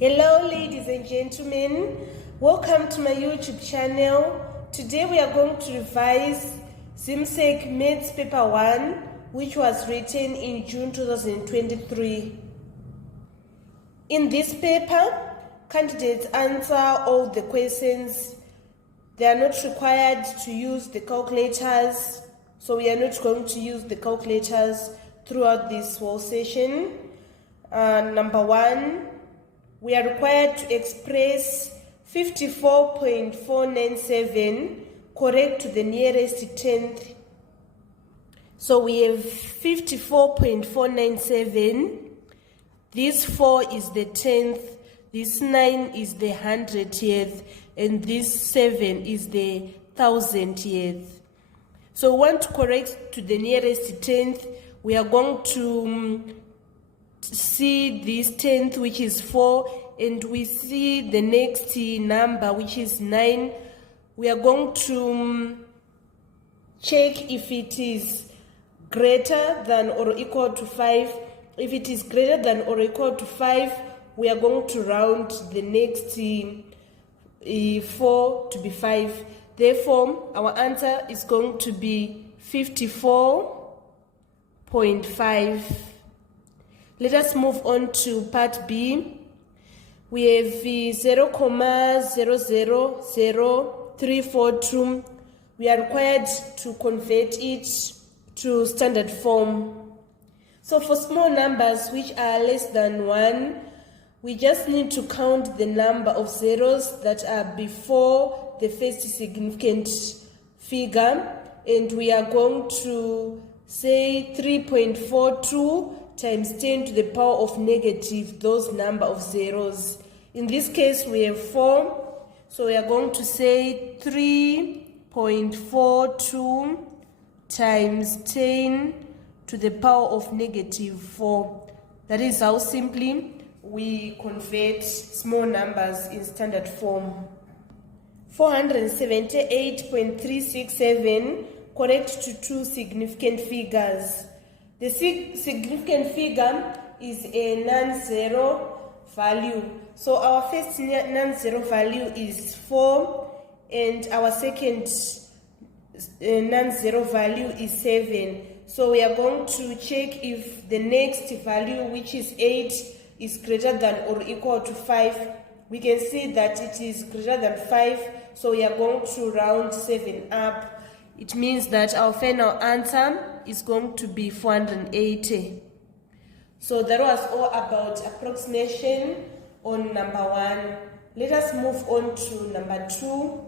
Hello ladies and gentlemen, welcome to my YouTube channel. Today we are going to revise ZIMSEC Maths paper 1, which was written in June 2023. In this paper, candidates answer all the questions. They are not required to use the calculators, so we are not going to use the calculators throughout this whole session. Number 1, we are required to express 54.497 correct to the nearest tenth. So we have 54.497. This 4 is the tenth, this 9 is the 100th, and this 7 is the 1000th. So we want to correct to the nearest tenth. We are going to see this tenth, which is 4, and we see the next number, which is 9. We are going to check if it is greater than or equal to 5. If it is greater than or equal to 5, we are going to round the next 4 to be 5. Therefore, our answer is going to be 54.5. Let us move on to part B. We have 0,0000342. We are required to convert it to standard form. So for small numbers which are less than 1, we just need to count the number of zeros that are before the first significant figure, and we are going to say 3.42 times 10 to the power of negative those number of zeros. In this case, we have 4, so we are going to say 3.42 times 10 to the power of negative 4. That is how simply we convert small numbers in standard form. 478.367 correct to two significant figures. The significant figure is a non-zero value. So our first non-zero value is 4, and our second non-zero value is 7. So we are going to check if the next value, which is 8, is greater than or equal to 5. We can see that it is greater than 5, so we are going to round 7 up. It means that our final answer is going to be 480. So that was all about approximation on number 1. Let us move on to number 2.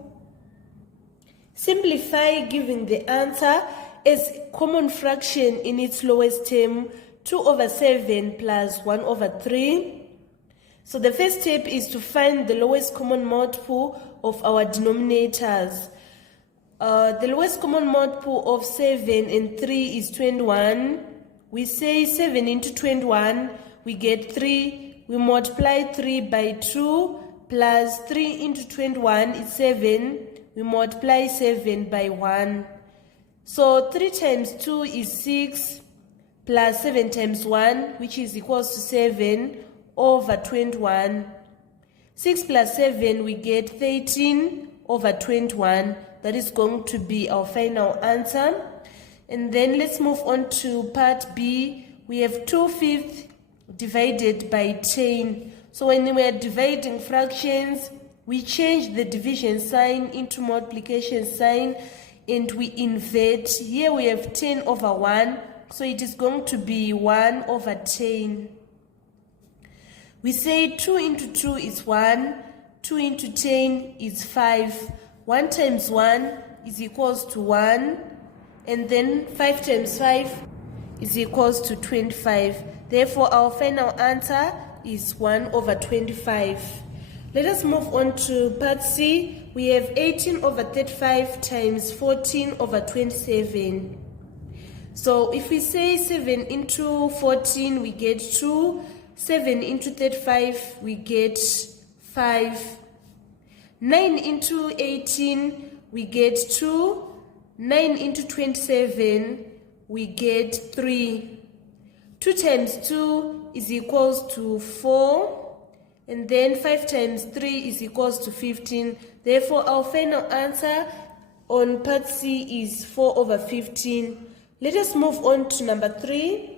Simplify giving the answer as common fraction in its lowest term, 2/7 plus 1/3. So the first step is to find the lowest common multiple of our denominators. The lowest common multiple of 7 and 3 is 21. We say 7 into 21, we get 3. We multiply 3 by 2 plus 3 into 21 is 7. We multiply 7 by 1. So 3 times 2 is 6 plus 7 times 1, which is equals to 7 over 21. 6 plus 7, we get 13 over 21. That is going to be our final answer. And then let's move on to part B. We have 2/5 divided by 10. So when we are dividing fractions, we change the division sign into multiplication sign and we invert. Here we have 10 over 1, so it is going to be 1 over 10. We say 2 into 2 is 1, 2 into 10 is 5. 1 times 1 is equals to 1, and then 5 times 5 is equals to 25. Therefore, our final answer is 1 over 25. Let us move on to part C. We have 18 over 35 times 14 over 27. So if we say 7 into 14, we get 2. 7 into 35, we get 5. 9 into 18, we get 2. 9 into 27, we get 3. 2 times 2 is equals to 4. and then 5 times 3 is equals to 15. Therefore, our final answer on part C is 4 over 15. Let us move on to number 3.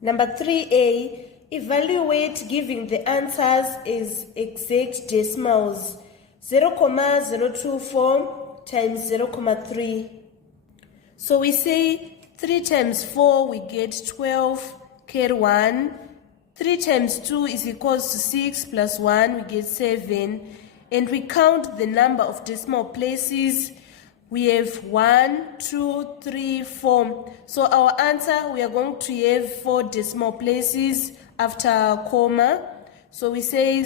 Number 3A, evaluate giving the answers as exact decimals. 0,024 times 0,3. So we say 3 times 4 we get 12, carry 1. 3 times 2 is equals to 6 plus 1 we get 7. And we count the number of decimal places. We have 1, 2, 3, 4. So our answer, we are going to have 4 decimal places after a comma. So we say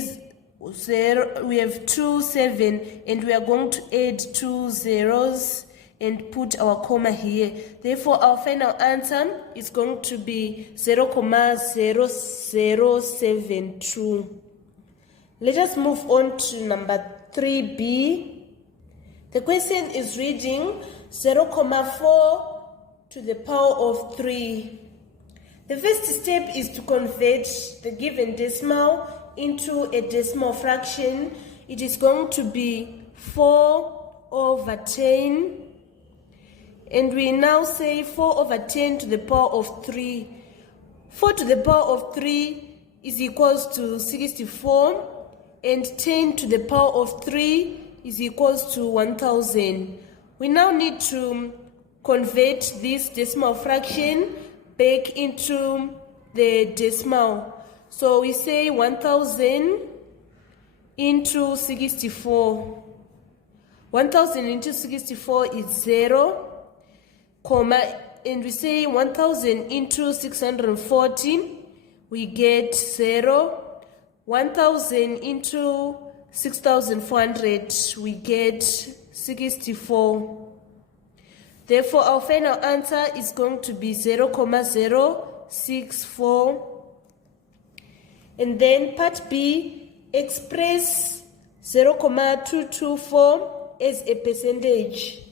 0, we have 2, 7, and we are going to add 2 zeros and put our comma here. Therefore, our final answer is going to be 0,0072. Let us move on to number 3B. The question is reading 0,4 to the power of 3. The first step is to convert the given decimal into a decimal fraction. It is going to be 4 over 10. And we now say 4 over 10 to the power of 3. 4 to the power of 3 is equals to 64. And 10 to the power of 3 is equals to 1000. We now need to convert this decimal fraction back into the decimal. So we say 1000 into 64. 1000 into 64 is 0, comma, and we say 1000 into 640, we get 0. 1000 into 6400, we get 64. Therefore, our final answer is going to be 0,064. And then part B, express 0,224 as a percentage.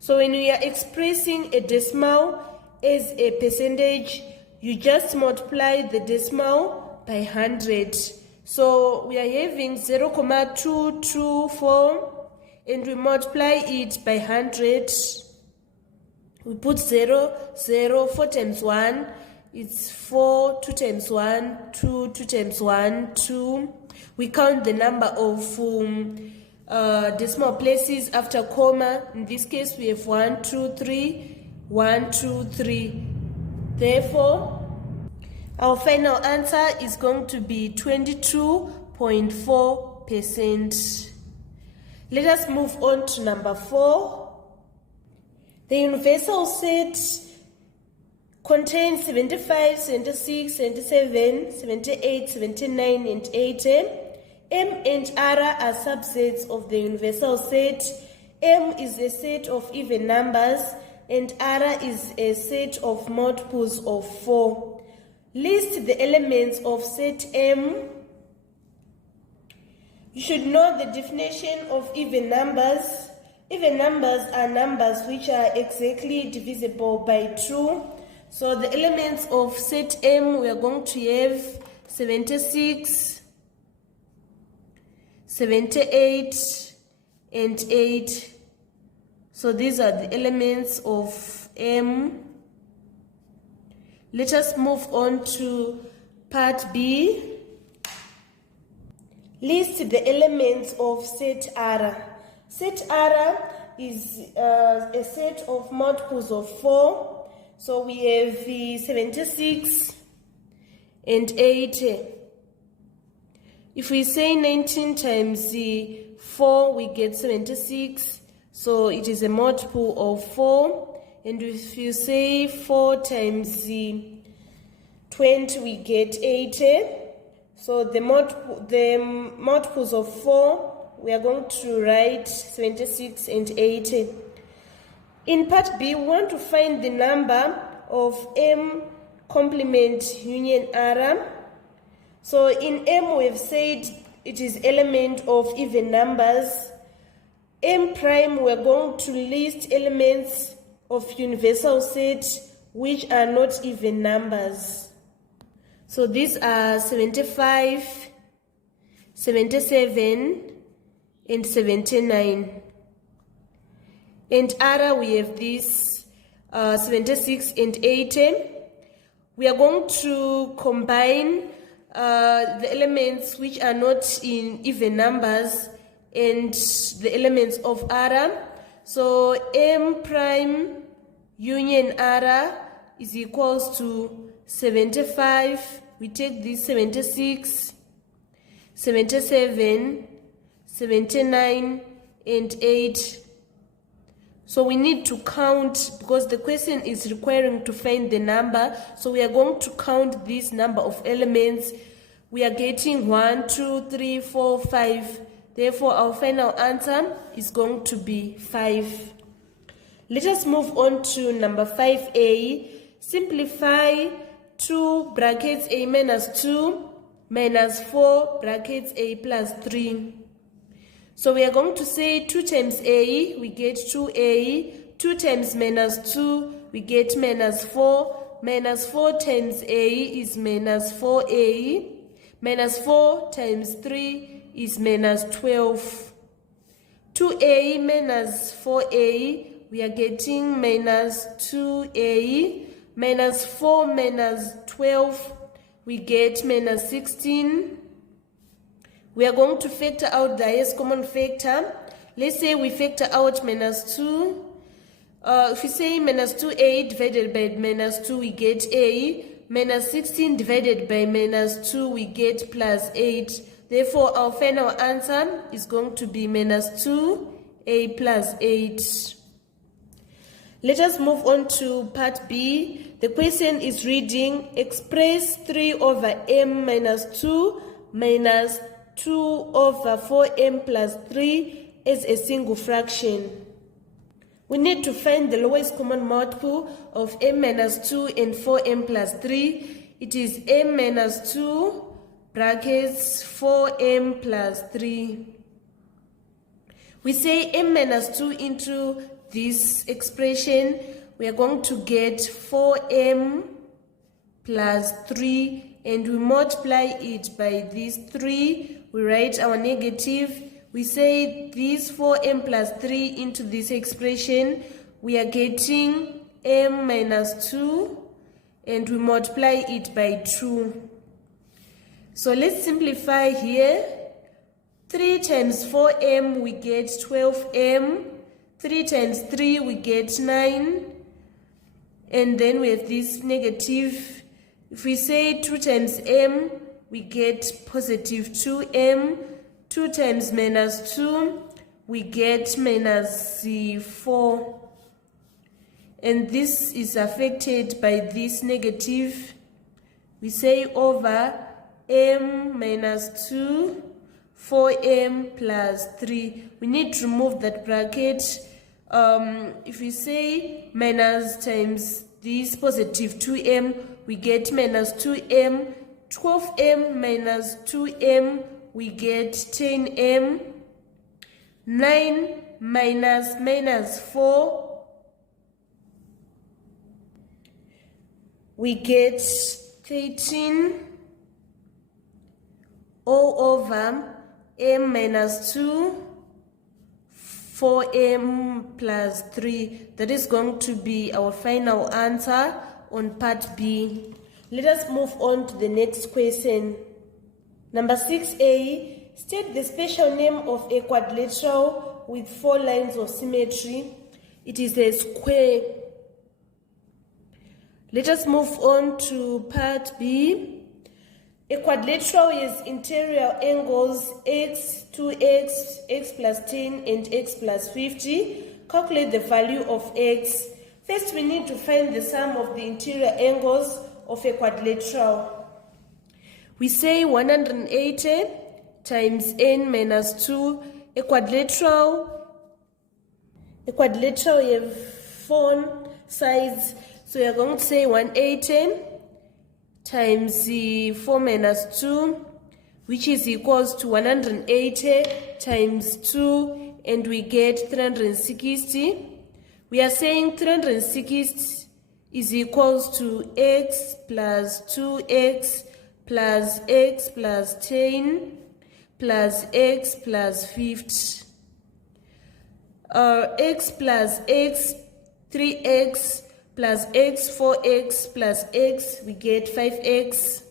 So when we are expressing a decimal as a percentage, you just multiply the decimal by 100. So we are having 0,224 and we multiply it by 100. We put 0, 0, 4 times 1, it's 4, 2 times 1, 2, 2 times 1, 2. We count the number of decimal places after comma. In this case, we have 1, 2, 3, 1, 2, 3. Therefore, our final answer is going to be 22.4%. Let us move on to number 4. The universal set contains 75, 76, 77, 78, 79, and 80. M and R are subsets of the universal set. M is a set of even numbers, and R is a set of multiples of 4. List the elements of set M. You should know the definition of even numbers. Even numbers are numbers which are exactly divisible by 2. So the elements of set M, we are going to have 76, 78, and 8. So these are the elements of M. Let us move on to part B. List the elements of set R. Set R is a set of multiples of 4. So we have the 76 and 80. If we say 19 times the 4, we get 76. So it is a multiple of 4. And if you say 4 times the 20, we get 80. So the multiples of 4, we are going to write 76 and 80. In part B, we want to find the number of M complement union R. So in M, we have said it is element of even numbers. M prime, we are going to list elements of universal set which are not even numbers. So these are 75, 77, and 79. And other we have this 76 and 80. We are going to combine the elements which are not in even numbers and the elements of other. So M prime union other is equals to 75. We take this 76, 77, 79, and 8. So we need to count because the question is requiring to find the number. So we are going to count this number of elements. We are getting 1, 2, 3, 4, 5. Therefore, our final answer is going to be 5. Let us move on to number 5a. Simplify 2 brackets a minus 2 minus 4 brackets a plus 3. So we are going to say 2 times a, we get 2a. 2 times minus 2, we get minus 4. Minus 4 times a is minus 4a. Minus 4 times 3 is minus 12. 2a minus 4a, we are getting minus 2a. Minus 4 minus 12, we get minus 16. We are going to factor out the highest common factor. Let's say we factor out minus 2. If we say minus 2a divided by minus 2, we get a. Minus 16 divided by minus 2, we get plus 8. Therefore, our final answer is going to be minus 2a plus 8. Let us move on to part B. The question is reading, express 3 over m minus 2 minus 2 over 4m plus 3 as a single fraction. We need to find the lowest common multiple of m minus 2 and 4m plus 3. It is m minus 2 brackets 4m plus 3. We say m minus 2 into this expression, we are going to get 4m plus 3, and we multiply it by this 3. We write our negative. We say this 4m plus 3 into this expression. We are getting m minus 2, and we multiply it by 2. So let's simplify here. 3 times 4m, we get 12m. 3 times 3, we get 9. And then we have this negative. If we say 2 times m, we get positive 2m. 2 times minus 2, we get minus 4. And this is affected by this negative. We say over m minus 2, 4m plus 3. We need to remove that bracket. If we say minus times this positive 2m, we get minus 2m. 12m minus 2m, we get 10m. 9 minus 4, we get 13. All over m minus 2, 4m plus 3. That is going to be our final answer on part B. Let us move on to the next question. Number 6a, state the special name of a quadrilateral with 4 lines of symmetry. It is a square. Let us move on to part B. A quadrilateral has interior angles x, 2x, x plus 10, and x plus 50. Calculate the value of x. First, we need to find the sum of the interior angles of a quadrilateral. We say 180 times n minus 2. A quadrilateral have 4 sides. So we are going to say 180 times 4 minus 2, which is equals to 180 times 2, and we get 360. We are saying 360 is equals to x plus 2x plus x plus 10 plus x plus 50. X plus x, 3x plus x, 4x plus x, we get 5x.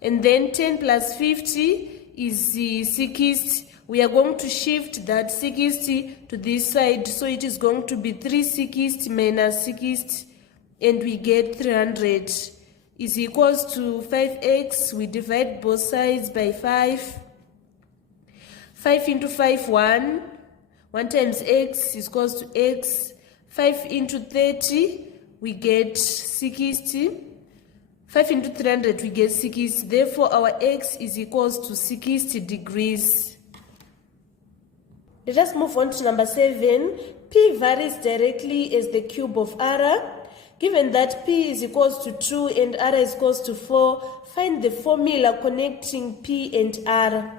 And then 10 plus 50 is the 60. We are going to shift that 60 to this side, so it is going to be 360 minus 60, and we get 300 is equals to 5x. We divide both sides by 5. 5 into 5, 1. 1 times x is equals to x. 5 into 30, we get 60. 5 into 300, we get 60. Therefore, our x is equals to 60 degrees. Let us move on to number 7. P varies directly as the cube of r. Given that P is equals to 2 and r is equals to 4, find the formula connecting P and r.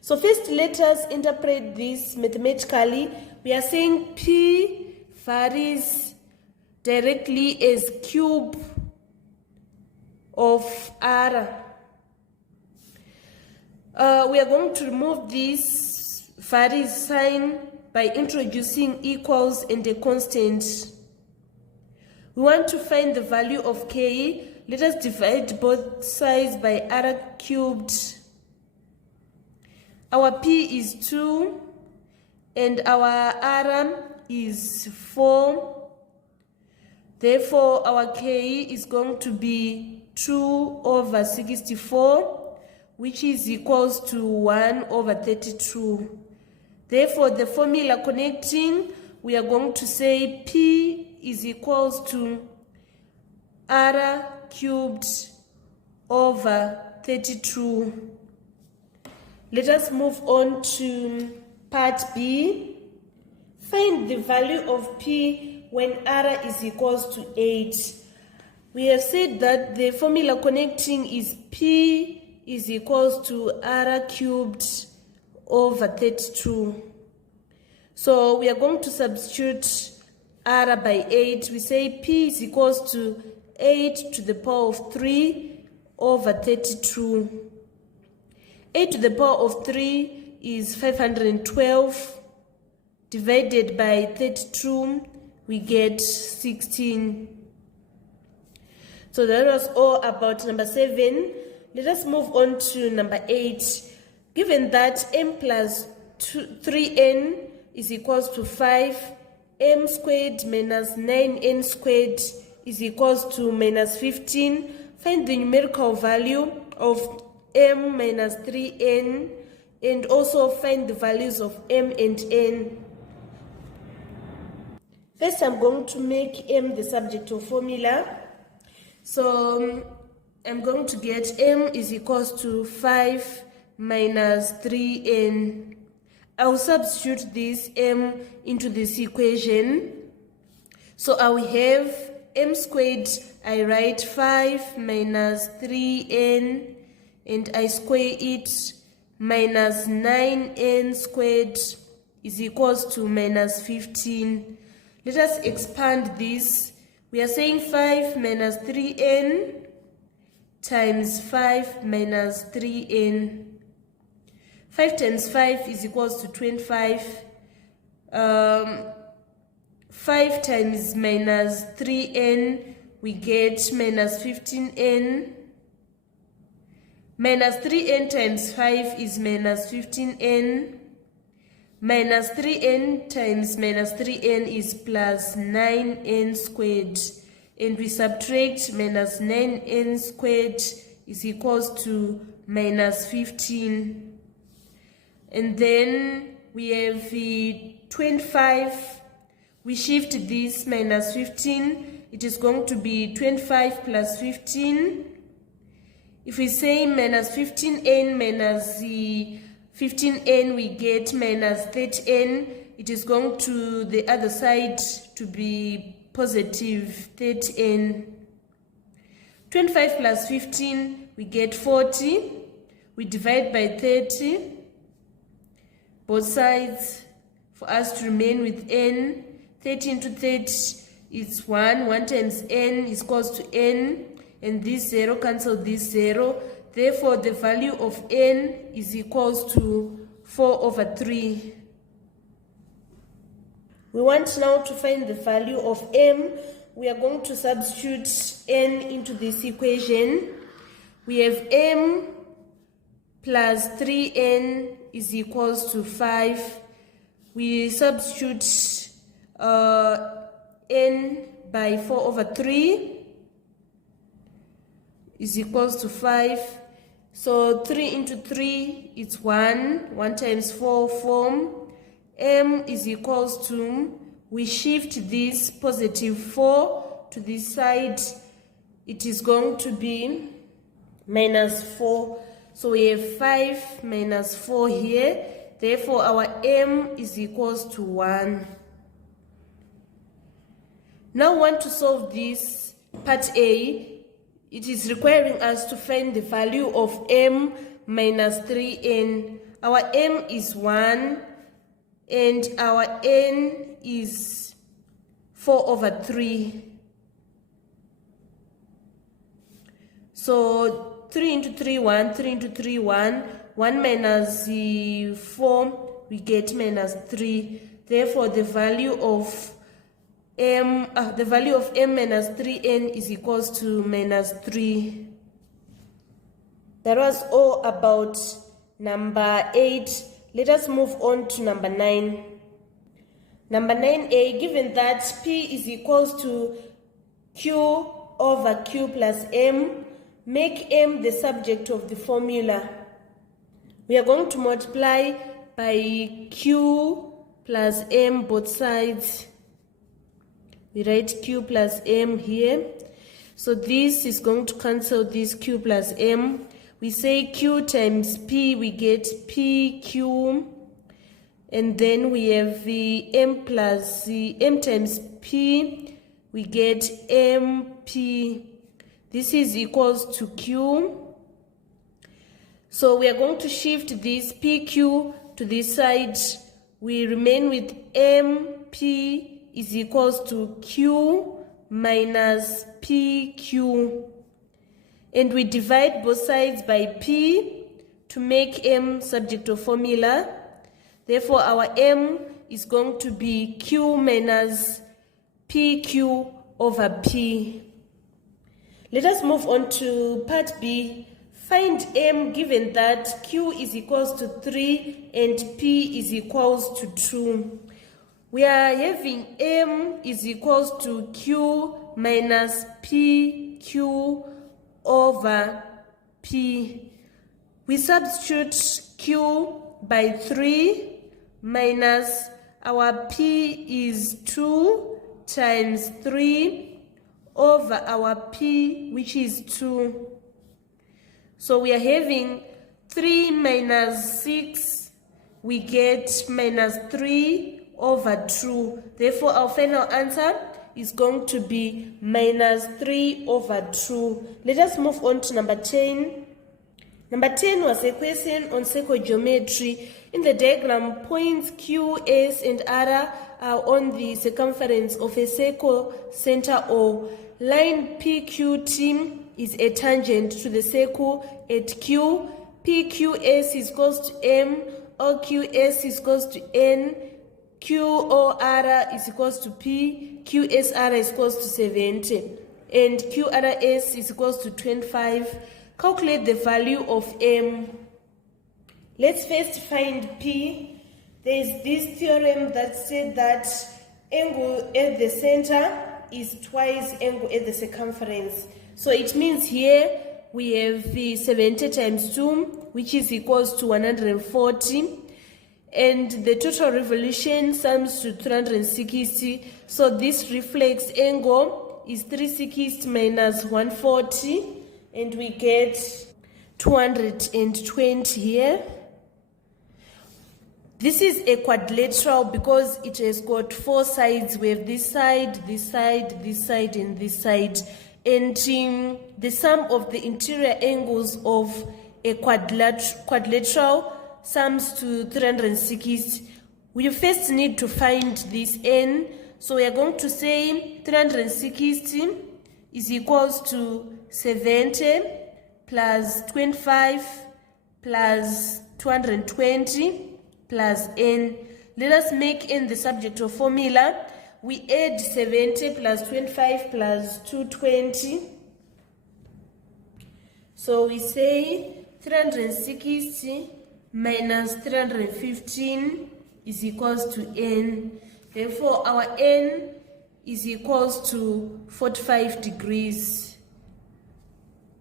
So first, let us interpret this mathematically. We are saying P varies directly as cube of r. We are going to remove this varies sign by introducing equals and a constant. We want to find the value of k. Let us divide both sides by r cubed. Our p is 2 and our r is 4. Therefore, our k is going to be 2 over 64, which is equals to 1 over 32. Therefore, the formula connecting, we are going to say P is equals to r cubed over 32. Let us move on to part B. Find the value of P when r is equals to 8. We have said that the formula connecting is P is equals to r cubed over 32. So we are going to substitute r by 8. We say P is equals to 8 to the power of 3 over 32. 8 to the power of 3 is 512. Divided by 32, we get 16. So that was all about number 7. Let us move on to number 8. Given that m plus 3n is equals to 5, m squared minus 9n squared is equals to minus 15. Find the numerical value of m minus 3n and also find the values of m and n. First, I'm going to make m the subject of formula. So I'm going to get m is equals to 5 minus 3n. I'll substitute this m into this equation. So I will have m squared, I write 5 minus 3n, and I square it, minus 9n squared is equals to minus 15. Let us expand this. We are saying 5 minus 3n times 5 minus 3n. 5 times 5 is equals to 25. 5 times minus 3n, we get minus 15n. Minus 3n times 5 is minus 15n. Minus 3n times minus 3n is plus 9n squared. And we subtract minus 9n squared is equals to minus 15. And then we have 25. We shift this minus 15. It is going to be 25 plus 15. If we say minus 15n minus the 15n, we get minus 30n. It is going to the other side to be positive 30n. 25 plus 15, we get 40. We divide by 30. Both sides for us to remain with n. 30 into 30 is 1. 1 times n is equals to n. And this 0 cancel this 0. Therefore, the value of n is equals to 4/3. We want now to find the value of m. We are going to substitute n into this equation. We have m plus 3n is equals to 5. We substitute n by 4/3 is equals to 5. So 3 into 3 is 1. 1 times 4, 4. M is equals to, we shift this positive 4 to this side. It is going to be minus 4. So we have 5 minus 4 here. Therefore, our m is equals to 1. Now we want to solve this part A. It is requiring us to find the value of m minus 3n. Our m is 1 and our n is 4/3. So 3 into 3, 1, 3 into 3, 1. 1 minus 4, we get minus 3. Therefore, the value of m minus 3n is equals to minus 3. That was all about number 8. Let us move on to number 9. Number 9a, given that p is equals to q over q plus m, make m the subject of the formula. We are going to multiply by q plus m both sides. We write q plus m here. So this is going to cancel this q plus m. We say q times p, we get pq. And then we have the m plus the m times p, we get mp. This is equals to q. So we are going to shift this pq to this side. We remain with mp is equals to q minus pq. And we divide both sides by p to make m subject of formula. Therefore, our m is going to be q minus pq over p. Let us move on to part B. Find m given that q is equals to 3 and p is equals to 2. We are having m is equals to q minus pq over p. We substitute q by 3 minus our p is 2 times 3 over our p, which is 2. So we are having 3 minus 6, we get minus 3 over 2. Therefore, our final answer is going to be minus 3 over 2. Let us move on to number 10. Number 10 was a question on circle geometry. In the diagram, points Q, S, and R are on the circumference of a circle center O. Line PQT is a tangent to the circle at Q. PQS is equals to M, OQS is equals to N, QOR is equals to P, QSR is equals to 70, and QRS is equals to 25. Calculate the value of M. Let's first find P. There is this theorem that said that angle at the center is twice angle at the circumference. So it means here we have the 70 times 2, which is equals to 140. And the total revolution sums to 360. So this reflex angle is 360 minus 140. And we get 220 here. This is a quadrilateral because it has got 4 sides. We have this side, this side, this side, and this side. And the sum of the interior angles of a quadrilateral sums to 360. We first need to find this n. So we are going to say 360 is equals to 70 plus 25 plus 220 plus n. Let us make n the subject of formula. We add 70 plus 25 plus 220. So we say 360 minus 315 is equals to n. Therefore, our n is equals to 45 degrees.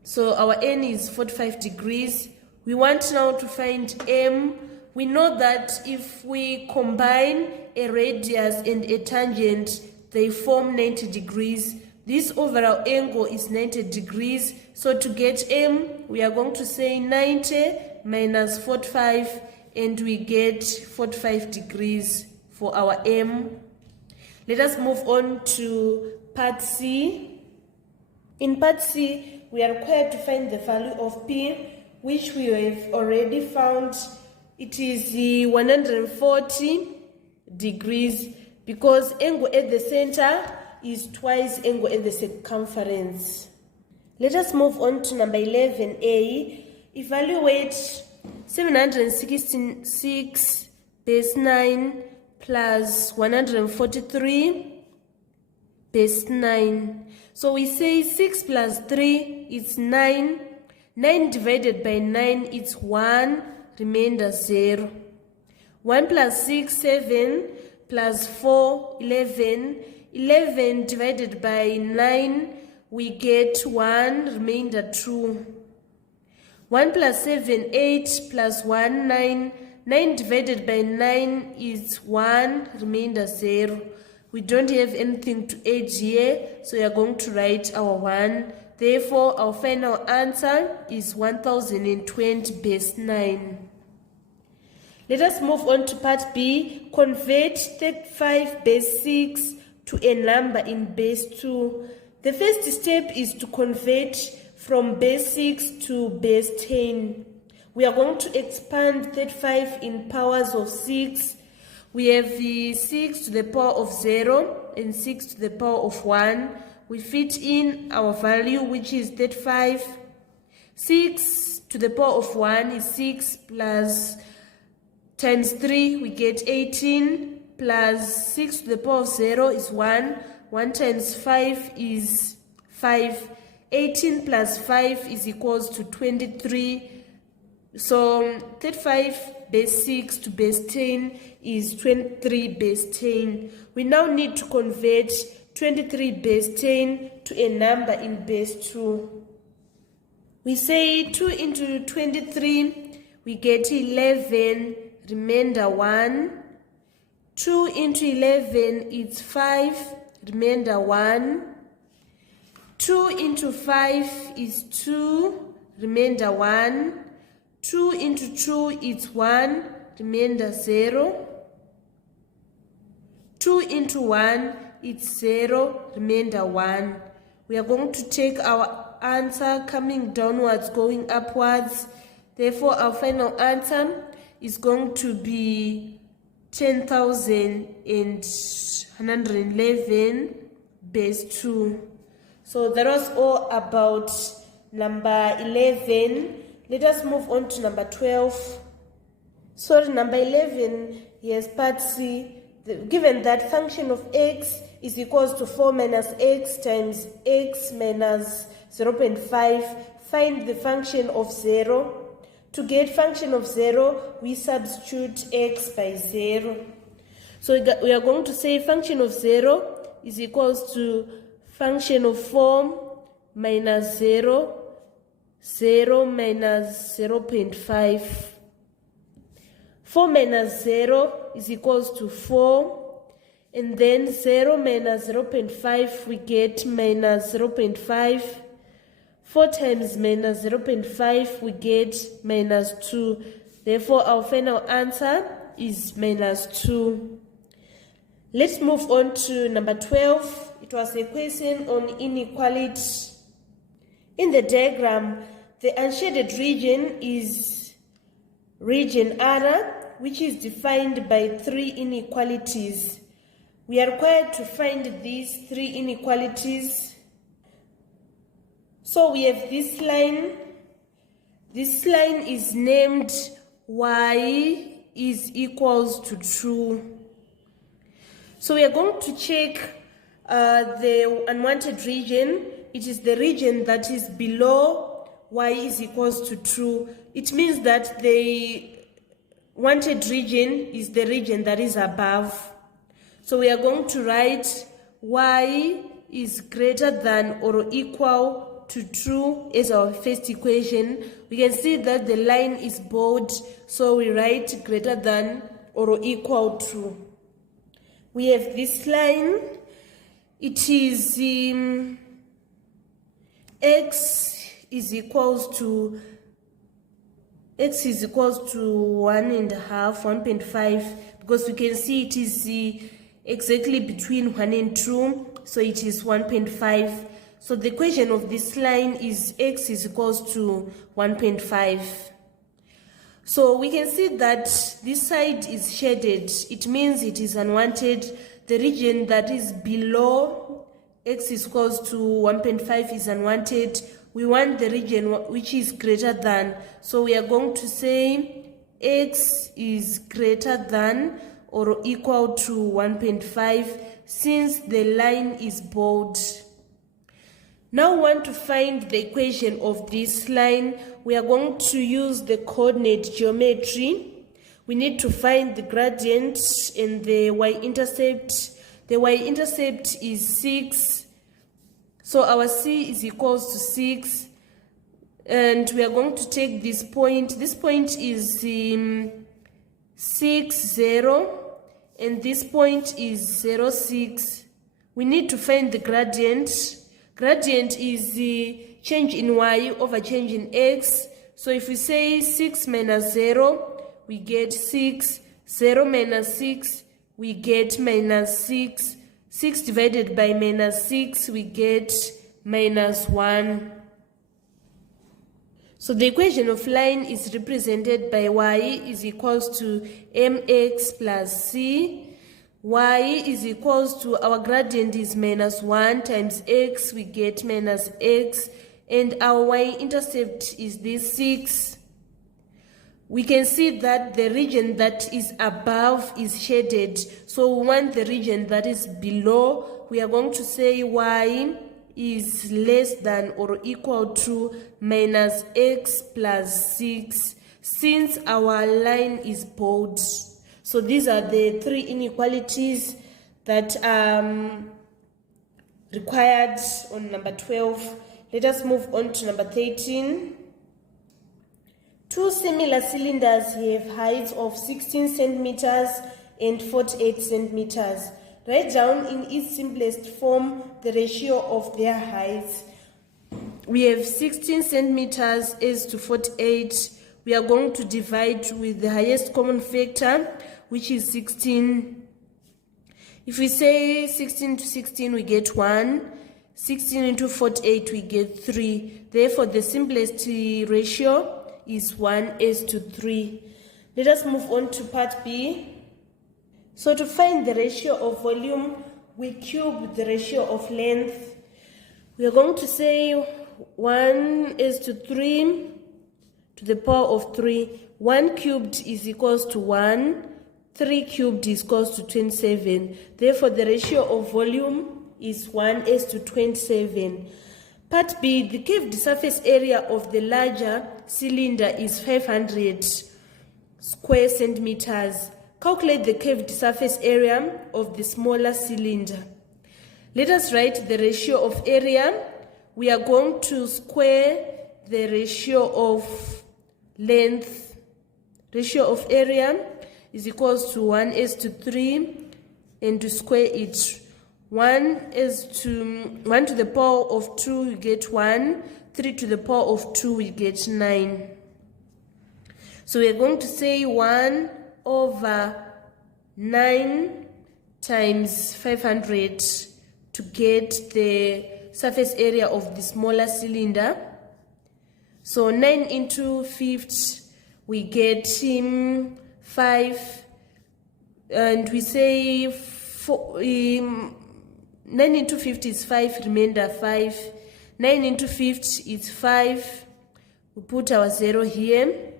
So our n is 45 degrees. We want now to find m. We know that if we combine a radius and a tangent, they form 90 degrees. This overall angle is 90 degrees. So to get m, we are going to say 90 minus 45, and we get 45 degrees for our m. Let us move on to part C. In part C, we are required to find the value of P, which we have already found. It is 140 degrees because angle at the center is twice angle at the circumference. Let us move on to number 11a. Evaluate 766 base 9 plus 143 base 9. So we say 6 plus 3 is 9. 9 divided by 9 is 1, remainder 0. 1 plus 6, 7, plus 4, 11. 11 divided by 9, we get 1, remainder 2. 1 plus 7, 8, plus 1, 9. 9 divided by 9 is 1, remainder 0. We don't have anything to add here, so we are going to write our 1. Therefore, our final answer is 1020 base 9. Let us move on to part B. Convert 35 base 6 to a number in base 2. The first step is to convert from base 6 to base 10. We are going to expand 35 in powers of 6. We have the 6 to the power of 0 and 6 to the power of 1. We fit in our value, which is 35. 6 to the power of 1 is 6 plus times 3, we get 18, plus 6 to the power of 0 is 1. 1 times 5 is 5. 18 plus 5 is equals to 23. So 35 base 6 to base 10 is 23 base 10. We now need to convert 23 base 10 to a number in base 2. We say 2 into 23, we get 11, remainder 1. 2 into 11 is 5, remainder 1. 2 into 5 is 2, remainder 1. 2 into 2 is 1, remainder 0. 2 into 1 is 0, remainder 1. We are going to take our answer coming downwards, going upwards. Therefore, our final answer is going to be 10,111 base 2. So that was all about number 11. Let us move on to number 12. Sorry, number 11, yes, part C. Given that function of x is equals to 4 minus x times x minus 0.5, find the function of 0. To get function of 0, we substitute x by 0. So we are going to say function of 0 is equals to function of 4 minus 0, 0 minus 0.5. 4 minus 0 is equals to 4. And then 0 minus 0.5, we get minus 0.5. 4 times minus 0.5, we get minus 2. Therefore, our final answer is minus 2. Let's move on to number 12. It was a question on inequality. In the diagram, the unshaded region is region R, which is defined by 3 inequalities. We are required to find these 3 inequalities. So we have this line This line is named y is equals to true. So we are going to check the unwanted region. It is the region that is below y is equals to true. It means that the wanted region is the region that is above. So we are going to write y is greater than or equal to true as our first equation. We can see that the line is bold, so we write greater than or equal to. We have this line. It is x is equals to 1.5, 1.5, because we can see it is exactly between 1 and 2, so it is 1.5. So the equation of this line is x is equals to 1.5. So we can see that this side is shaded. It means it is unwanted. The region that is below x is equals to 1.5 is unwanted. We want the region which is greater than. So we are going to say x is greater than or equal to 1.5 since the line is bold. Now we want to find the equation of this line. We are going to use the coordinate geometry. We need to find the gradient and the y-intercept. The y-intercept is 6. So our c is equals to 6. And we are going to take this point. This point is 6, 0. And this point is 0, 6. We need to find the gradient. Gradient is the change in y over change in x. So if we say 6 minus 0, we get 6. 0 minus 6, we get minus 6. 6 divided by minus 6, we get minus 1. So the equation of line is represented by y is equals to mx plus c. Y is equals to, our gradient is minus 1 times x, we get minus x, and our y-intercept is this 6. We can see that the region that is above is shaded, so we want the region that is below. We are going to say y is less than or equal to minus x plus 6, since our line is bold. So these are the 3 inequalities that are required on number 12. Let us move on to number 13. Two similar cylinders have heights of 16 centimeters and 48 centimeters. Write down in its simplest form the ratio of their heights. We have 16 centimeters is to 48. We are going to divide with the highest common factor, which is 16. If we say 16 to 16, we get 1. 16 into 48, we get 3. Therefore, the simplest ratio is 1:3. Let us move on to part B. So to find the ratio of volume, we cube the ratio of length. We are going to say 1:3 to the power of 3. 1 cubed is equals to 1. 3 cubed is equals to 27. Therefore, the ratio of volume is 1:27. Part B, the curved surface area of the larger cylinder is 500 square centimeters. Calculate the curved surface area of the smaller cylinder. Let us write the ratio of area. We are going to square the ratio of length. Ratio of area is equals to 1:3, and to square it, 1 to the power of 2, we get 1. 3 to the power of 2, we get 9. So we are going to say 1/9 times 500 to get the surface area of the smaller cylinder. So 9 into 50, we get 5, and we say 9 into 50 is 5, remainder 5. 9 into 50 is 5. We put our 0 here.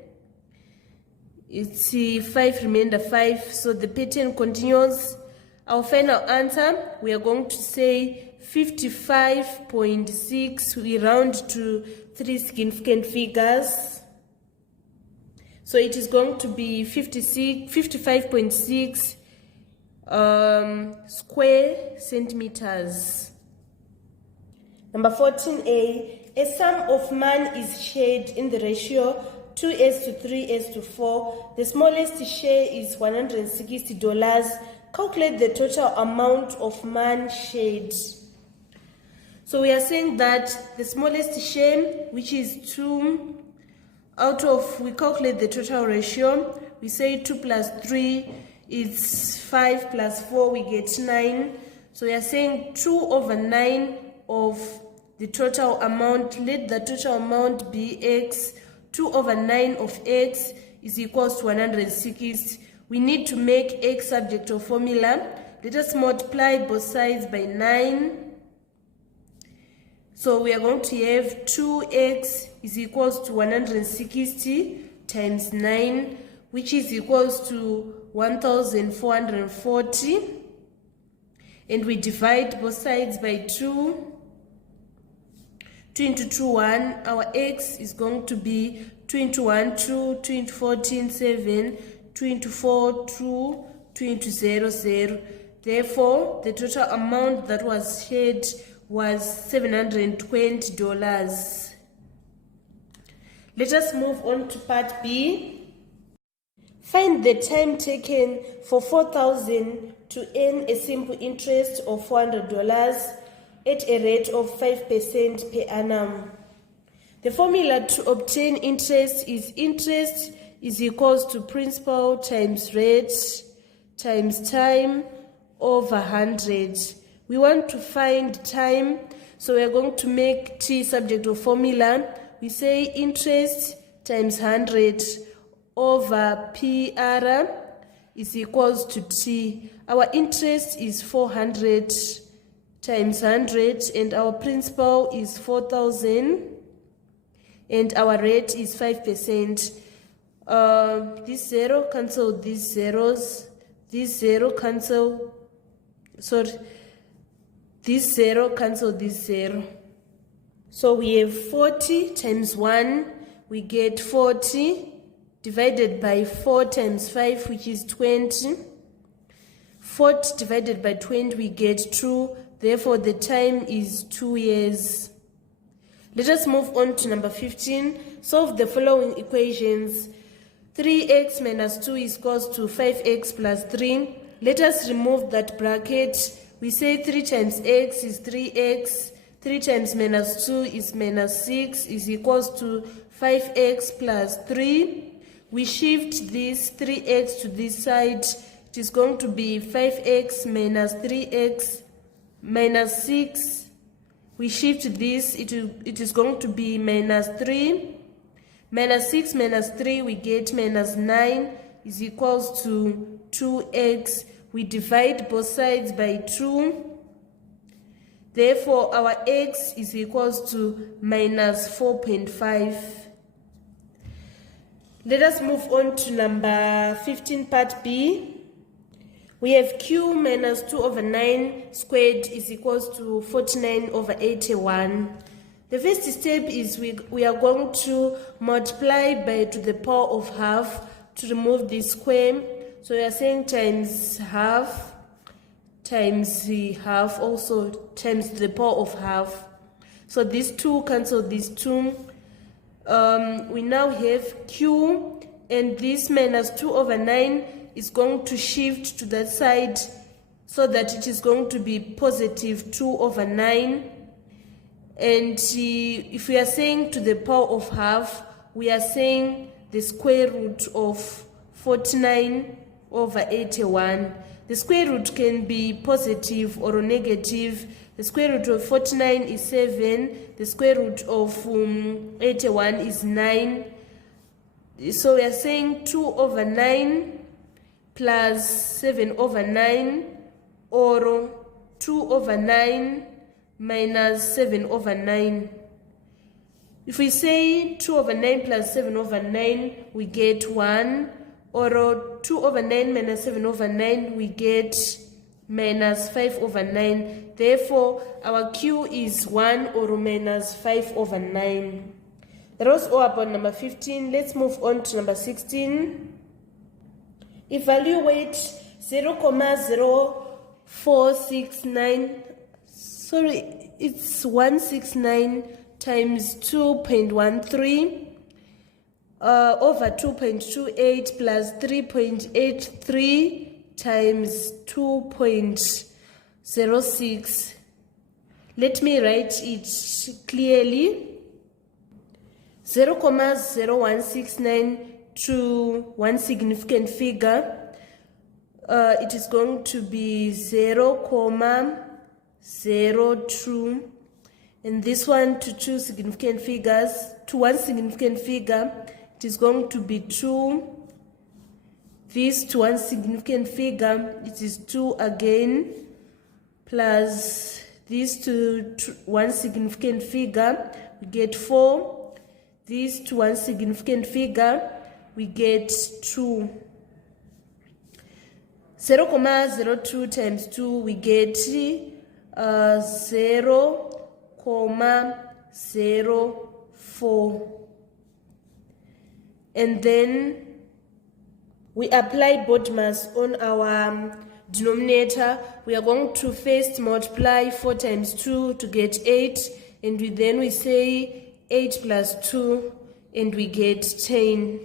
It's 5 remainder 5, so the pattern continues. Our final answer, we are going to say 55.6. We round to 3 significant figures. So it is going to be 55.6 square centimeters. Number 14a, a sum of man is shared in the ratio 2s to 3s to 4. The smallest share is $160. Calculate the total amount of man shared. So we are saying that the smallest share, which is 2, we calculate the total ratio. We say 2 plus 3 is 5 plus 4, we get 9. So we are saying 2 over 9 of the total amount. Let the total amount be x. 2 over 9 of x is equals to 160. We need to make x subject of formula. Let us multiply both sides by 9. So we are going to have 2x is equals to 160 times 9, which is equals to 1440. And we divide both sides by 2. 2 into 2, 1. Our x is going to be 2 into 1, 2, 2 into 14, 7, 2 into 4, 2, 2 into 0, 0. Therefore, the total amount that was shared was $720. Let us move on to part B. Find the time taken for 4,000 to earn a simple interest of $400 at a rate of 5% per annum. The formula to obtain interest is equals to principal times rate times time over 100. We want to find time, so we are going to make t subject of formula. We say interest times 100 over PR is equals to t. Our interest is 400 times 100, and our principal is 4,000, and our rate is 5%. This 0 cancel these zeros, this 0 cancel, this 0 cancel this 0. So we have 40 times 1, we get 40, divided by 4 times 5, which is 20. 40 divided by 20, we get 2. Therefore, the time is 2 years. Let us move on to number 15. Solve the following equations. 3x minus 2 is equals to 5x plus 3. Let us remove that bracket. We say 3 times x is 3x. 3 times minus 2 is minus 6 is equals to 5x plus 3. We shift this 3x to this side. It is going to be 5x minus 3x minus 6. We shift this, it is going to be minus 3. Minus 6 minus 3, we get minus 9 is equals to 2x. We divide both sides by 2. Therefore, our x is equals to minus 4.5. Let us move on to number 15, part B. We have q minus 2 over 9 squared is equals to 49 over 81. The first step is we are going to multiply by to the power of half to remove the square. So we are saying times half times the half, also times the power of half. So these 2 cancel these 2. We now have q, and this minus 2 over 9 is going to shift to that side so that it is going to be positive 2 over 9. And if we are saying to the power of half, we are saying the square root of 49 over 81. The square root can be positive or negative. The square root of 49 is 7. The square root of 81 is 9. So we are saying 2 over 9 plus 7 over 9, or 2 over 9 minus 7 over 9. If we say 2 over 9 plus 7 over 9, we get 1. Or 2 over 9 minus 7 over 9, we get minus 5 over 9. Therefore, our Q is 1 or minus 5 over 9. That was all about number 15. Let's move on to number 16. Evaluate 0,0469. Sorry, it's 169 times 2.13 over 2.28 plus 3.83 times 2.06. Let me write it clearly. 0,0169 to one significant figure. It is going to be 0,02. And this one to two significant figures, to one significant figure, it is going to be 2. This to one significant figure, it is 2 again, plus this to one significant figure, we get 4. This to one significant figure, we get 2. 0,02 times 2, we get 0,04. And then we apply BODMAS on our denominator. We are going to first multiply 4 times 2 to get 8, and then we say 8 plus 2, and we get 10.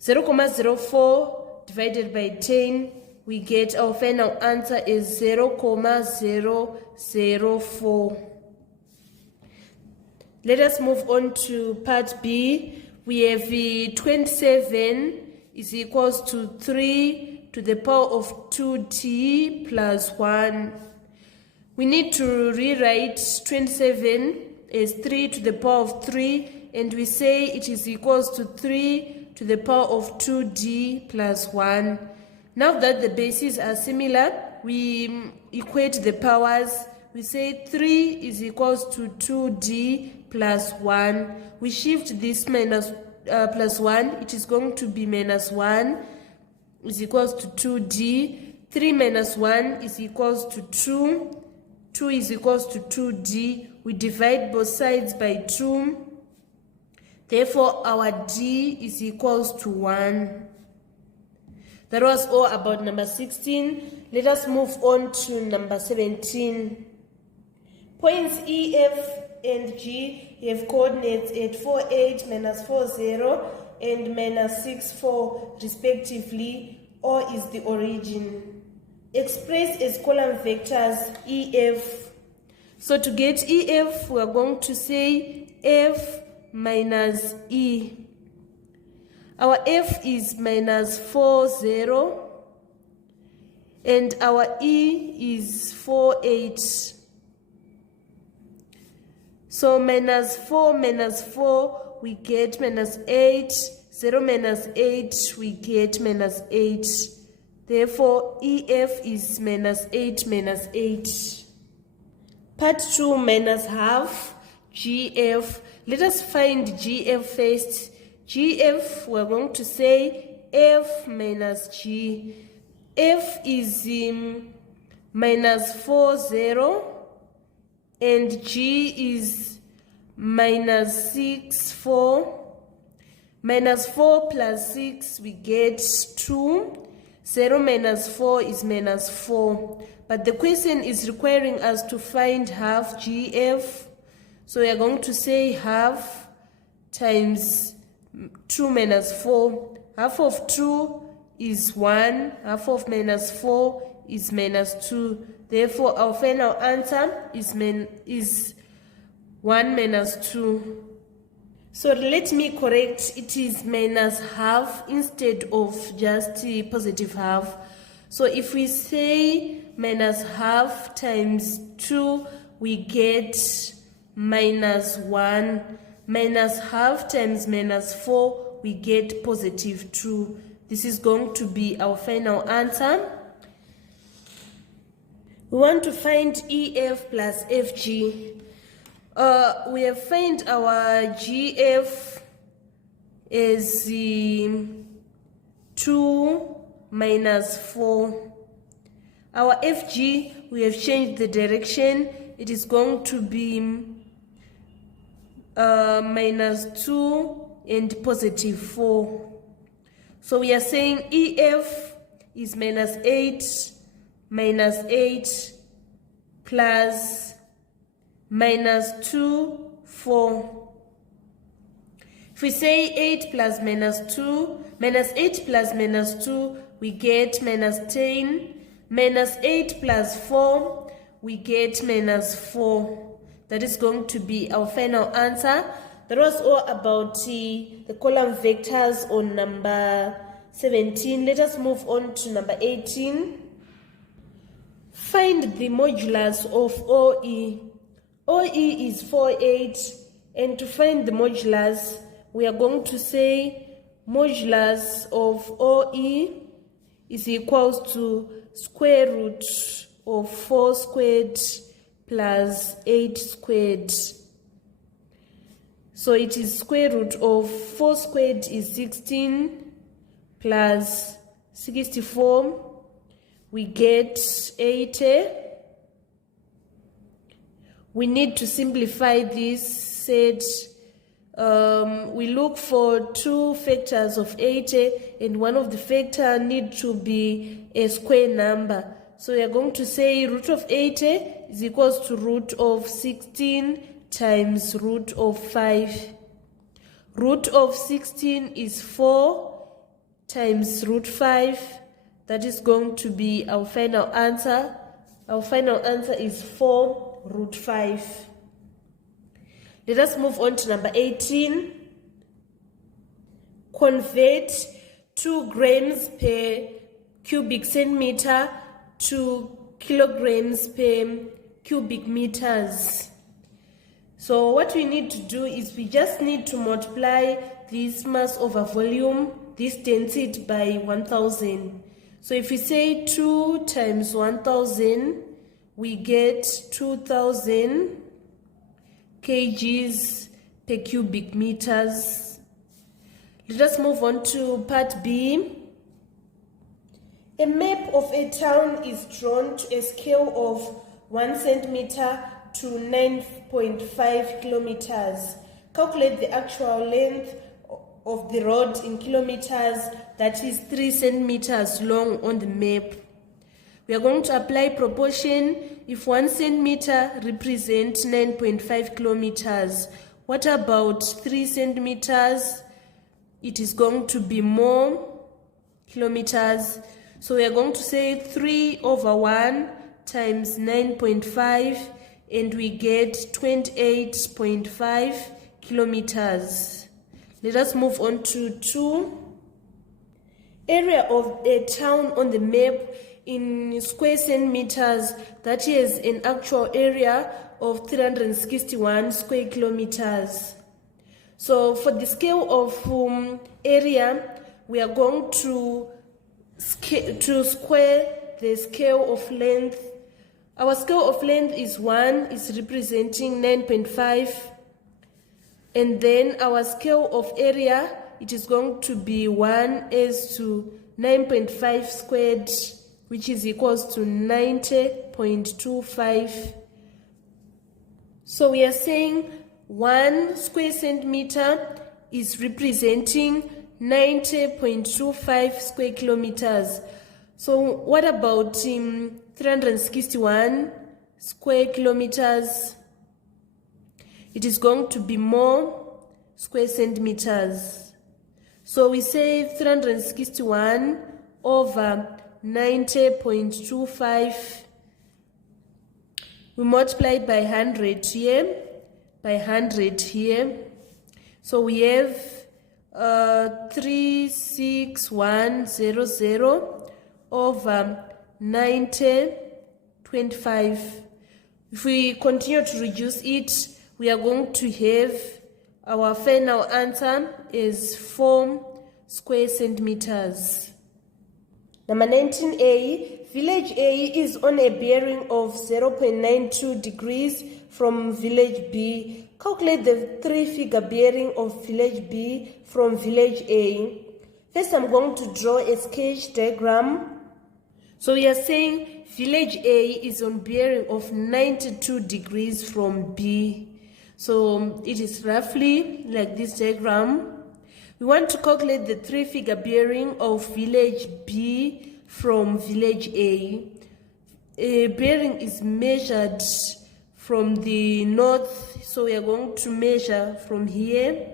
0,04 divided by 10, we get our final answer is 0,004. Let us move on to part B. We have 27 is equals to 3 to the power of 2t plus 1. We need to rewrite 27 as 3 to the power of 3, and we say it is equals to 3 to the power of 2d plus 1. Now that the bases are similar, we equate the powers. We say 3 is equals to 2d plus 1. We shift this minus plus 1. It is going to be minus 1 is equals to 2d. 3 minus 1 is equals to 2. 2 is equals to 2d. We divide both sides by 2. Therefore, our d is equals to 1. That was all about number 16. Let us move on to number 17. Points E, F, and G have coordinates at 4, 8, minus 4, 0, and minus 6, 4, respectively. O is the origin. Express as column vectors E, F. So to get E, F, we are going to say F minus E. Our F is minus 4, 0, and our E is 4, 8. So minus 4, we get minus 8. 0 minus 8, we get minus 8. Therefore, EF is minus 8 minus 8. Part 2, minus half, GF. Let us find GF first. GF, we're going to say F minus G. F is minus 4, 0, and G is minus 6, 4. Minus 4 plus 6, we get 2. 0 minus 4 is minus 4. But the question is requiring us to find half GF. So we are going to say half times 2 minus 4. Half of 2 is 1. Half of minus 4 is minus 2. Therefore, our final answer is 1 minus 2. So let me correct, it is minus half instead of just positive half. So if we say minus half times 2, we get minus 1. Minus half times minus 4, we get positive 2. This is going to be our final answer. We want to find EF plus FG. we have find our GF as 2 minus 4. Our FG, we have changed the direction. It is going to be minus 2 and positive 4. So we are saying EF is minus 8 plus minus 2, 4. If we say 8 plus minus 2, minus 8 plus minus 2, we get minus 10. Minus 8 plus 4, we get minus 4. That is going to be our final answer. That was all about the column vectors on number 17. Let us move on to number 18. Find the modulus of OE. OE is 48, and to find the modulus, we are going to say modulus of OE is equals to square root of 4 squared plus 8 squared. So it is square root of 4 squared is 16 plus 64. We get 80. We need to simplify this set. We look for 2 factors of 80, and one of the factor need to be a square number. So we are going to say root of 80 is equals to root of 16 times root of 5. Root of 16 is 4 times root 5. That is going to be our final answer. Our final answer is 4 root 5. Let us move on to number 18. Convert 2 grams per cubic centimeter to kilograms per cubic meters. So what we need to do is we just need to multiply this mass over volume, this density, by 1000. So if we say 2 times 1000, we get 2000 kgs per cubic meters. Let us move on to part B. A map of a town is drawn to a scale of 1 centimeter to 9.5 kilometers. Calculate the actual length of the road in kilometers, that is 3 centimeters long on the map. We are going to apply proportion. If 1 centimeter represents 9.5 kilometers, what about 3 centimeters? It is going to be more kilometers. So we are going to say 3 over 1 times 9.5, and we get 28.5 kilometers. Let us move on to 2. Area of a town on the map in square centimeters, that is an actual area of 361 square kilometers. So for the scale of area, we are going to square the scale of length. Our scale of length is 1, is representing 9.5, and then our scale of area, it is going to be 1 is to 9.5 squared, which is equals to 90.25. So we are saying 1 square centimeter is representing 90.25 square kilometers. So what about 361 square kilometers? It is going to be more square centimeters. So we say 361 over 90.25. We multiply by 100 here, by 100 here. So we have 36100 over 90.25. If we continue to reduce it, we are going to have our final answer is 4 square centimeters. Number 19A, village A is on a bearing of 0.92 degrees from village B. Calculate the three-figure bearing of village B from village A. First, I'm going to draw a sketch diagram. So we are saying village A is on bearing of 92 degrees from B. So it is roughly like this diagram. We want to calculate the three-figure bearing of village B from village A. A bearing is measured from the north, so we are going to measure from here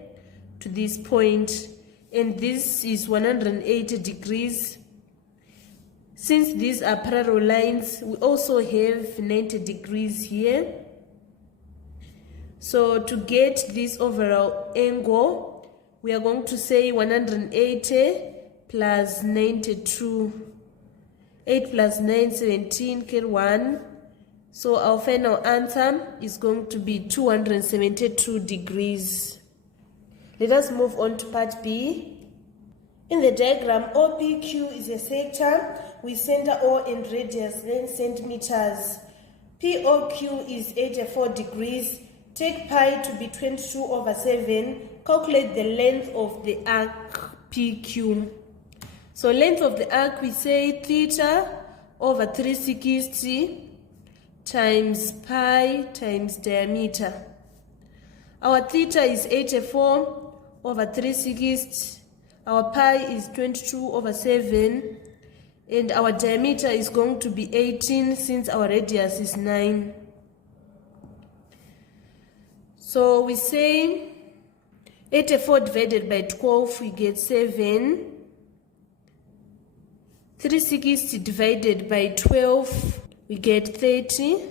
to this point, and this is 180 degrees. Since these are parallel lines, we also have 90 degrees here. So to get this overall angle, we are going to say 180 plus 92. 8 plus 9, 17, get 1. So our final answer is going to be 272 degrees. Let us move on to part B. In the diagram, OPQ is a sector with center O and radius 9 centimeters. POQ is 84 degrees. Take pi to be 22/7. Calculate the length of the arc PQ. So length of the arc, we say theta over 360 times pi times diameter. Our theta is 84 over 360. Our pi is 22/7. And our diameter is going to be 18 since our radius is 9. So we say 84 divided by 12, we get 7. 360 divided by 12, we get 30.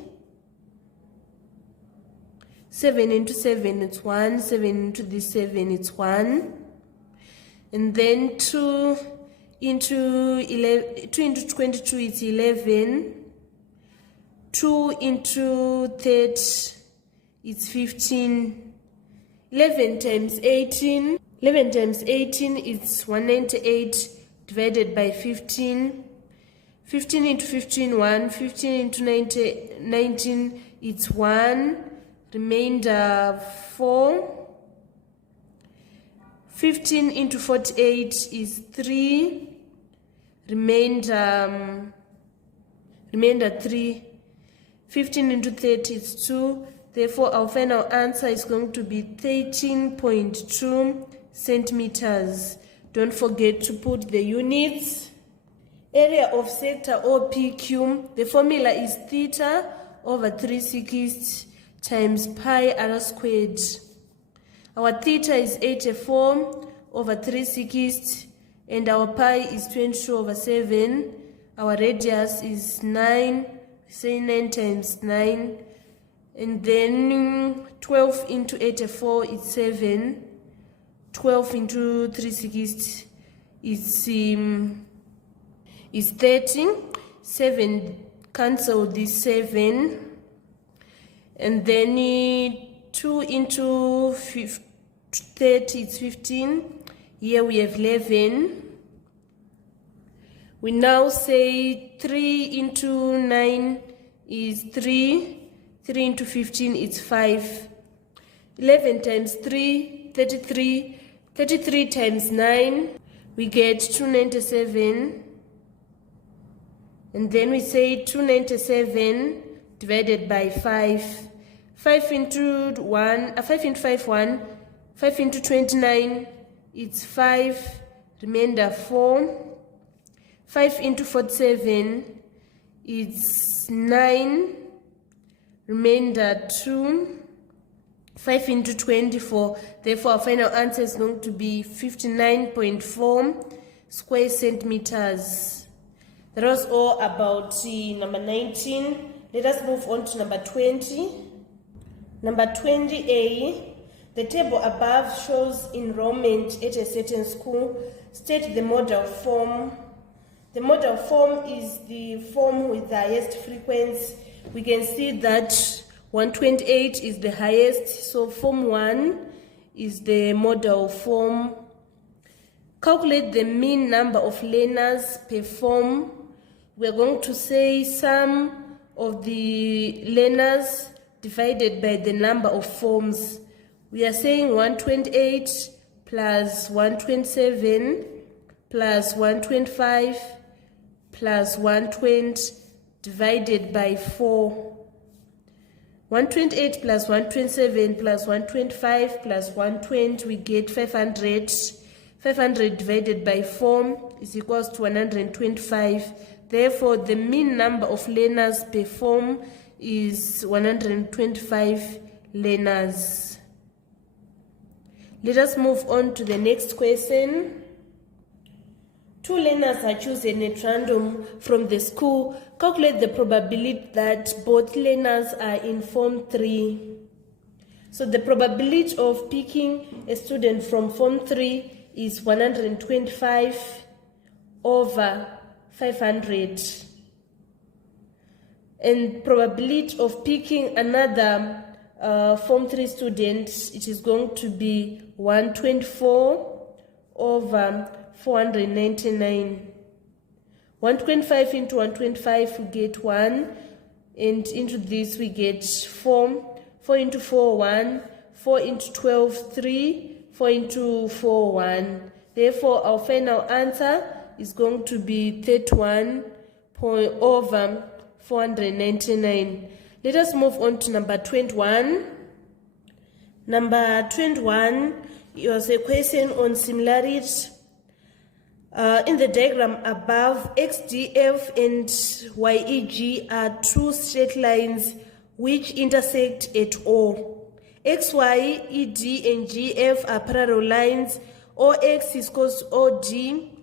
7 into 7, it's 1. 7 into this 7, it's 1. And then 2 into 22, it's 11. 2 into 30, it's 15. 11 times 18. 11 times 18 is 198 divided by 15. 15 into 15, 1. 15 into 19, it's 1. Remainder 4. 15 into 48 is 3. Remainder 3. 15 into 30 is 2. Therefore, our final answer is going to be 13.2 centimeters. Don't forget to put the units. Area of sector OPQ, the formula is theta over 360 times pi r squared. Our theta is 84 over 360 and our pi is 22/7. Our radius is 9, say 9 times 9. And then 12 into 84 is 7. 12 into 360 is 30. 7 cancel this 7. And then 2 into 30 is 15. Here we have 11. We now say 3 into 9 is 3. 3 into 15 is 5. 11 times 3, 33. 33 times 9, we get 297. And then we say 297 divided by 5. 5 into 1, 5 into 5, 1. 5 into 29, it's 5. Remainder 4. 5 into 47, it's 9. Remainder 2. 5 into 24, therefore our final answer is going to be 59.4 square centimeters. That was all about number 19. Let us move on to number 20. Number 20A, the table above shows enrollment at a certain school. State the model form. The model form is the form with the highest frequency. We can see that 128 is the highest, so form 1 is the model form. Calculate the mean number of learners per form. we're going to say sum of the learners divided by the number of forms. We are saying 128 plus 127 plus 125 plus 120 divided by 4. 128 plus 127 plus 125 plus 120, we get 500. 500 divided by 4 is equals to 125. Therefore, the mean number of learners per form is 125 learners. Let us move on to the next question. 2 learners are chosen at random from the school. Calculate the probability that both learners are in Form 3. So the probability of picking a student from Form 3 is 125 over 500. And probability of picking another Form 3 student, it is going to be 124 over 499. 125 into 125 we get 1, and into this we get 4. 4 into 4 1, 4 into 12 3, 4 into 4 1. Therefore our final answer is going to be 31 over 499. Let us move on to number 21. Number 21 was a question on similarity. In the diagram above, XDF and YEG are 2 straight lines which intersect at O. XY, ED, and GF are parallel lines. OX is equals to OG,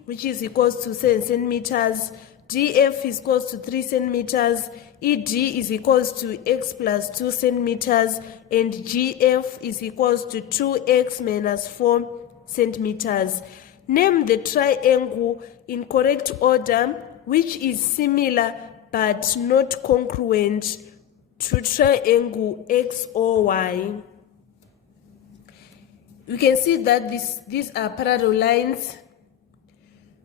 which is equals to 7 centimeters. DF is equals to 3 centimeters. ED is equals to x plus 2 centimeters. And GF is equals to 2x minus 4 centimeters. Name the triangle in correct order which is similar but not congruent to triangle XOY. We can see that these are parallel lines.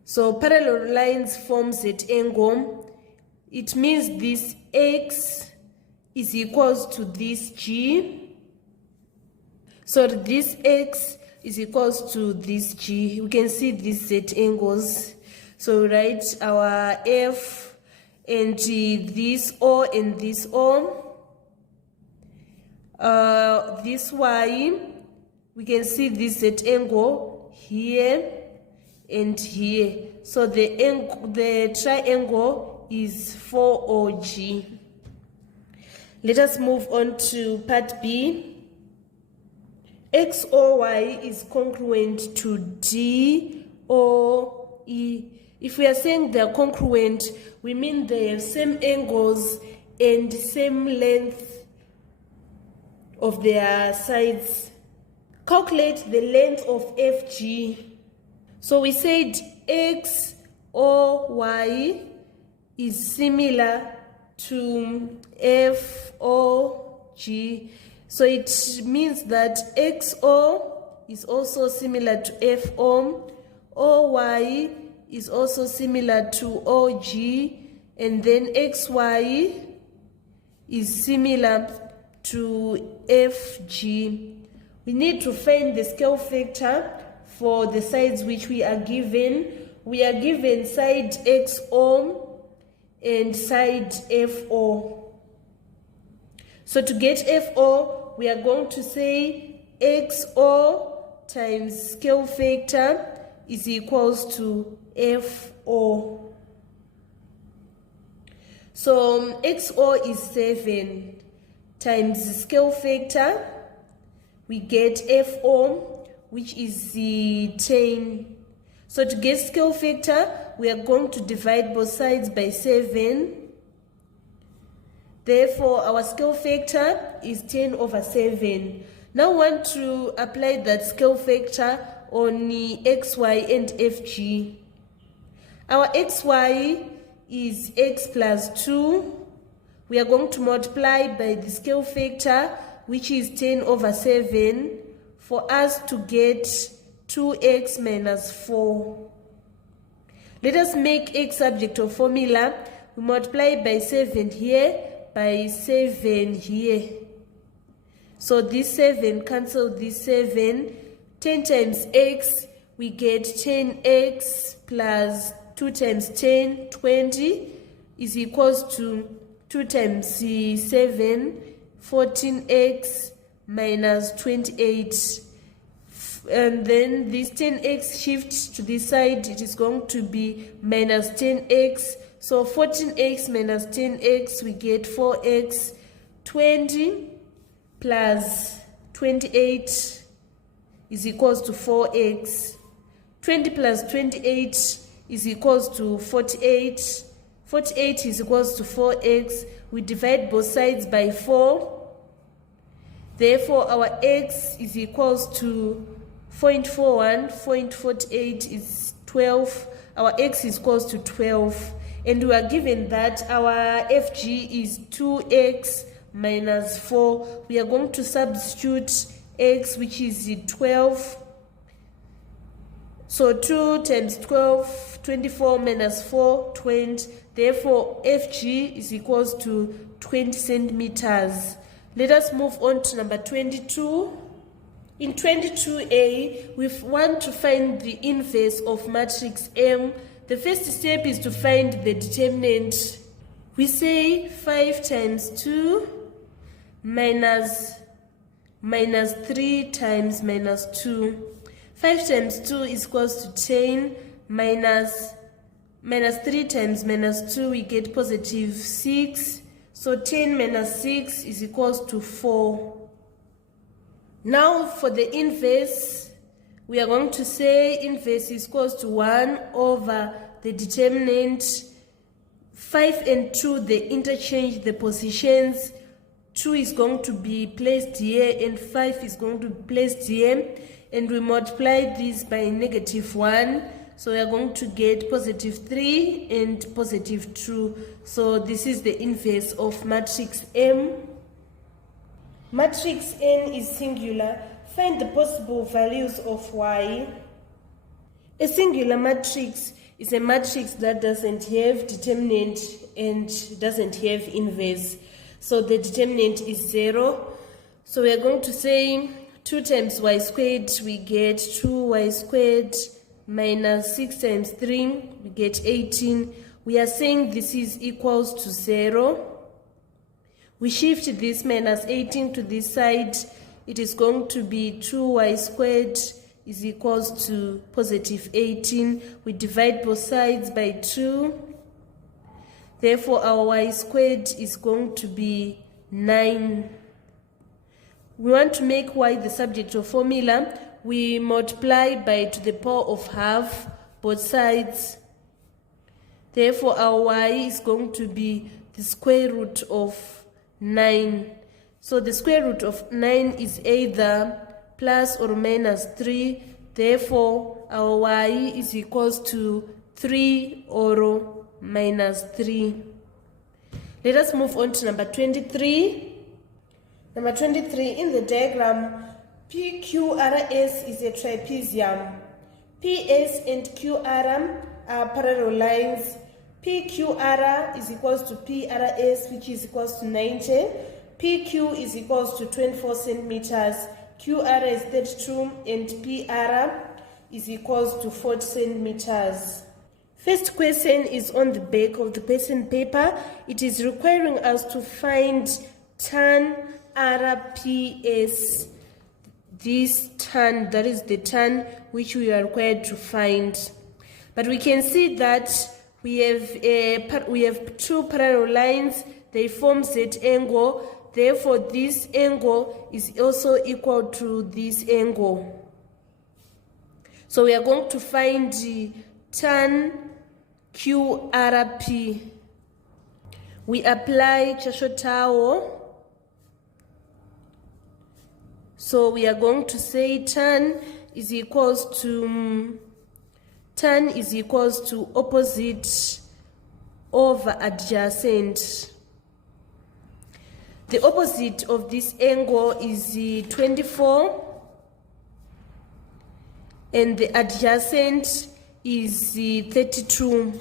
So parallel lines forms that angle. It means this X is equals to this G. So this X is equals to this G. We can see these Z angles. So we write our F and this O and this O. This Y, we can see this Z angle here and here. So the triangle is 4OG. Let us move on to part B. XOY is congruent to DOE. If we are saying they are congruent, we mean they have same angles and same length of their sides. Calculate the length of FG. So we said XOY is similar to FOG. So it means that XO is also similar to FO, OY is also similar to OG, and then XY is similar to FG. We need to find the scale factor for the sides which we are given. We are given side XO and side FO. So to get FO, we are going to say XO times scale factor is equals to FO. So XO is 7 times scale factor, we get FO, which is the 10. So to get scale factor, we are going to divide both sides by 7. Therefore, our scale factor is 10 over 7. Now we want to apply that scale factor on the XY and FG. Our XY is x plus 2. We are going to multiply by the scale factor, which is 10 over 7, for us to get 2x minus 4. Let us make x subject of formula. we multiply by 7 here, by 7 here. So this 7 cancel this 7. 10 times x, we get 10x plus 2 times 10, 20, is equals to 2 times 7, 14x minus 28. And then this 10x shifts to this side, it is going to be minus 10x. So 14x minus 10x, we get 4x. 20 plus 28 is equals to 4x. 20 plus 28 is equals to 48. 48 is equals to 4x. We divide both sides by 4. Therefore, our x is equals to 0.41. 0.48 is 12. Our x is equals to 12. And we are given that our FG is 2x minus 4. We are going to substitute x, which is 12. So 2 times 12, 24 minus 4, 20. Therefore, FG is equals to 20 centimeters. Let us move on to number 22. In 22a, we want to find the inverse of matrix M. The first step is to find the determinant. We say 5 times 2 minus 3 times minus 2. 5 times 2 is equals to 10 minus 3 times minus 2, we get positive 6. So 10 minus 6 is equals to 4. Now for the inverse, we are going to say inverse is equals to 1 over the determinant. 5 and 2, they interchange the positions. 2 is going to be placed here and 5 is going to be placed here. And we multiply this by negative 1. So we are going to get positive 3 and positive 2. So this is the inverse of matrix M. Matrix N is singular. Find the possible values of y. A singular matrix is a matrix that doesn't have determinant and doesn't have inverse. So the determinant is 0. So we are going to say 2 times y squared, we get 2y squared minus 6 times 3, we get 18. We are saying this is equals to 0. We shift this minus 18 to this side. It is going to be 2y squared is equals to positive 18. We divide both sides by 2. Therefore, our y squared is going to be 9. We want to make y the subject of formula. We multiply by to the power of half both sides. Therefore, our y is going to be the square root of 9. So the square root of 9 is either plus or minus 3. Therefore, our y is equals to 3 or minus 3. Let us move on to number 23. Number 23, in the diagram, PQRS is a trapezium. PS and QR are parallel lines. PQR is equals to PRS, which is equals to 90. PQ is equals to 24 centimeters. QR is 32 and PR is equals to 40 centimeters. First question is on the back of the question paper. It is requiring us to find tan RPS. This tan, that is the tan which we are required to find. But we can see that we have two parallel lines. They form Z angle. Therefore, this angle is also equal to this angle. So we are going to find the tan QRP. We apply Chashotao. So we are going to say tan is equals to opposite over adjacent. The opposite of this angle is 24 and the adjacent is 32.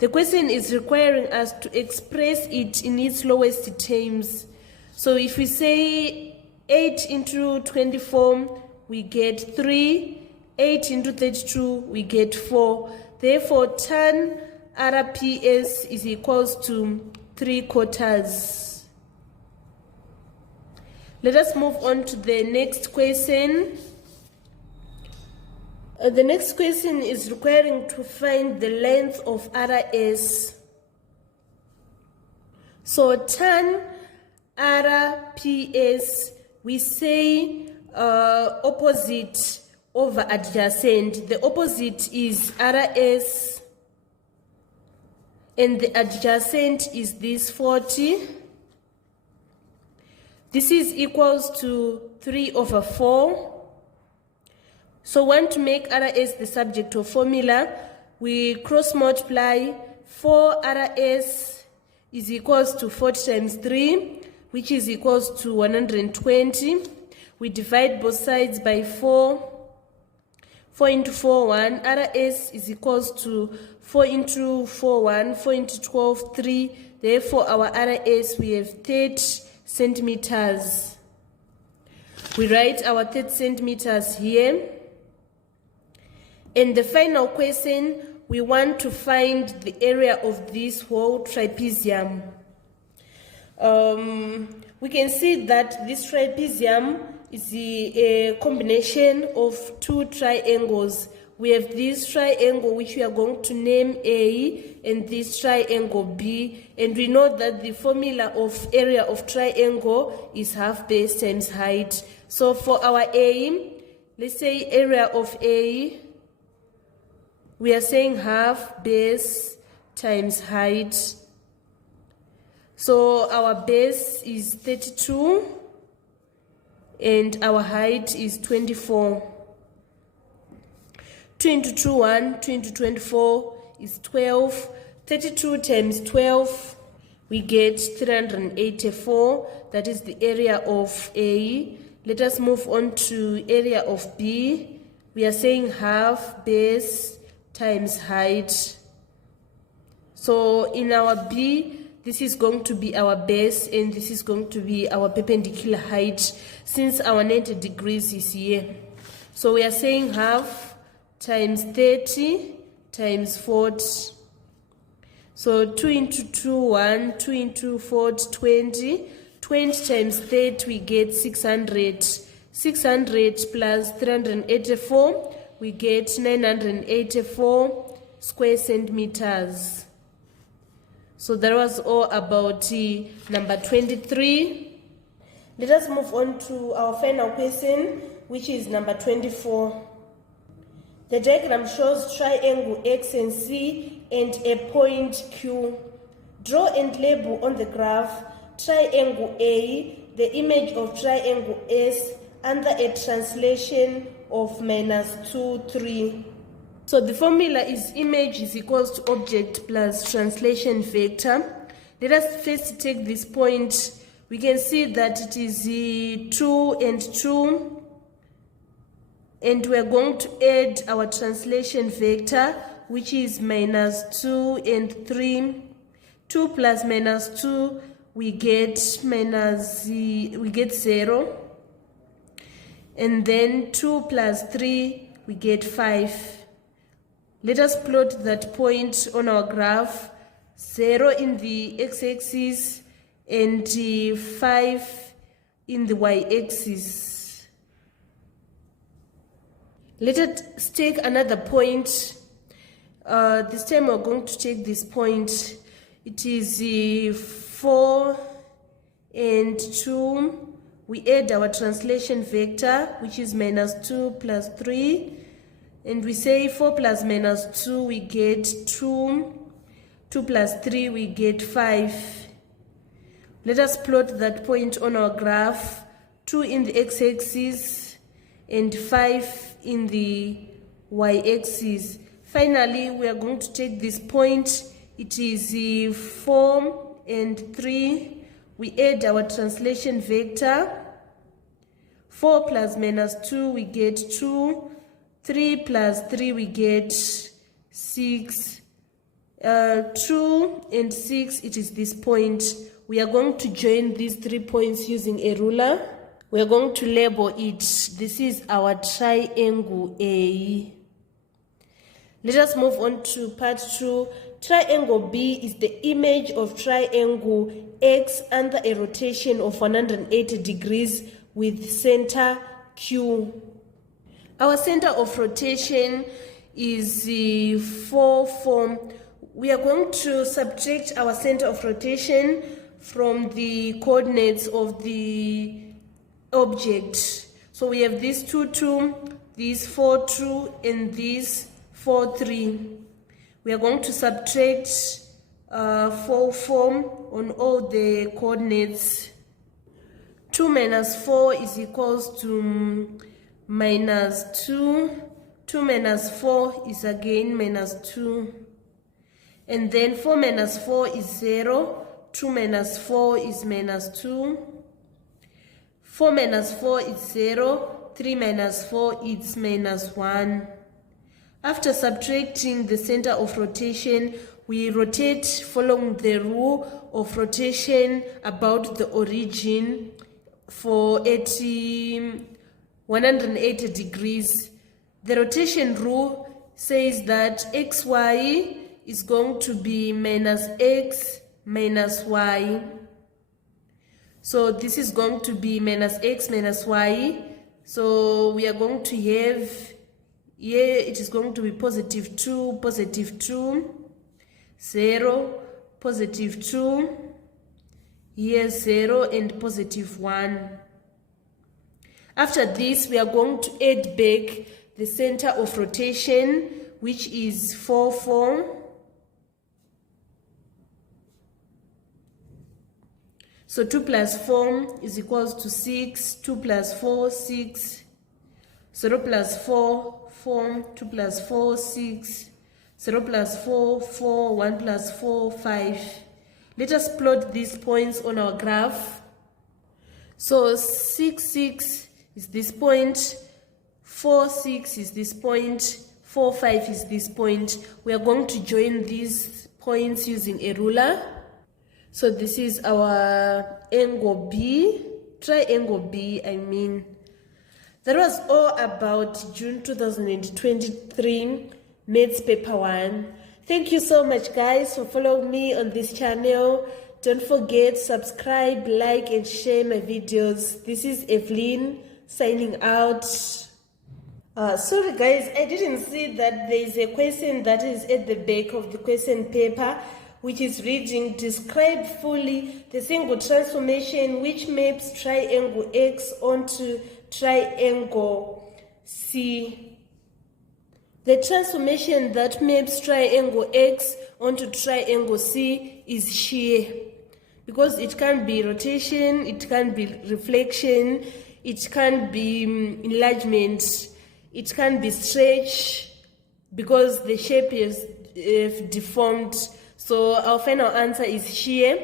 The question is requiring us to express it in its lowest terms. So if we say 8 into 24, we get 3. 8 into 32, we get 4. Therefore, tan RPS is equals to 3/4. Let us move on to the next question. The next question is requiring to find the length of RS. So tan RPS, we say opposite over adjacent. The opposite is RS and the adjacent is this 40. This is equals to 3/4. So want to make RS the subject of formula, we cross multiply. 4RS is equals to 40 times 3, which is equals to 120. We divide both sides by 4. 4 into 4, 1. RS is equals to 4 into 4, 1. 4 into 12, 3. Therefore, our RS, we have 30 centimeters. We write our 30 centimeters here. And the final question, we want to find the area of this whole trapezium. We can see that this trapezium is a combination of two triangles. We have this triangle which we are going to name A and this triangle B, and we know that the formula of area of triangle is half base times height. So for our A, let's say area of A, we are saying half base times height. So our base is 32 and our height is 24. 2 into 2, 1. 2 into 24 is 12. 32 times 12, we get 384. That is the area of A. Let us move on to area of B. We are saying half base times height. So in our B, this is going to be our base and this is going to be our perpendicular height, since our 90 degrees is here. So we are saying half times 30 times 40. So 2 into 2, 1. 2 into 40, 20. 20 times 30, we get 600. 600 plus 384, we get 984 square centimeters. So that was all about number 23. Let us move on to our final question, which is number 24. The diagram shows triangle X and C and a point Q. Draw and label on the graph triangle A, the image of triangle S, under a translation of -2, 3. So the formula is image is equals to object plus translation vector. Let us first take this point. We can see that it is 2 and 2. And we are going to add our translation vector, which is -2 and 3. 2 plus -2, we get 0. And then 2 plus 3, we get 5. Let us plot that point on our graph. 0 in the x-axis and 5 in the y-axis. Let us take another point. This time we're going to take this point. It is 4 and 2. We add our translation vector, which is -2 plus 3. And we say 4 plus -2, we get 2. 2 plus 3, we get 5. Let us plot that point on our graph. 2 in the x-axis and 5 in the y-axis. Finally, we are going to take this point. It is 4 and 3. We add our translation vector. 4 plus -2, we get 2. 3 plus 3, we get 6. 2 and 6, it is this point. We are going to join these 3 points using a ruler. We are going to label it. This is our triangle A. Let us move on to part 2. Triangle B is the image of triangle X under a rotation of 180 degrees with center Q. Our center of rotation is 4, 4. We are going to subtract our center of rotation from the coordinates of the object. So we have this 2, 2, this 4, 2, and this 4, 3. We are going to subtract 4, 4 on all the coordinates. 2 minus 4 is equals to minus 2. 2 minus 4 is again minus 2. And then 4 minus 4 is 0. 2 minus 4 is minus 2. 4 minus 4 is 0. 3 minus 4 is minus 1. After subtracting the center of rotation, we rotate following the rule of rotation about the origin for 180 degrees. The rotation rule says that xy is going to be minus x minus y. So this is going to be minus x minus y. So we are going to have, here it is going to be positive 2, positive 2, 0, positive 2, here 0, and positive 1. After this, we are going to add back the center of rotation, which is 4, 4. So 2 plus 4 is equals to 6, 2 plus 4, 6, 0 plus 4, 4, 2 plus 4, 6, 0 plus 4, 4, 1 plus 4, 5. Let us plot these points on our graph. So 6, 6 is this point, 4, 6 is this point, 4, 5 is this point. We are going to join these points using a ruler. So this is our angle B, triangle B, I mean. That was all about June 2023 Maths Paper 1. Thank you so much, guys, for following me on this channel. Don't forget, subscribe, like, and share my videos. This is Evelyn signing out. Sorry, guys, I didn't see that there is a question that is at the back of the question paper, which is reading, describe fully the single transformation which maps triangle X onto triangle C. The transformation that maps triangle X onto triangle C is shear, because it can be rotation, it can be reflection, it can be enlargement, it can be stretch, because the shape is deformed. So our final answer is shear.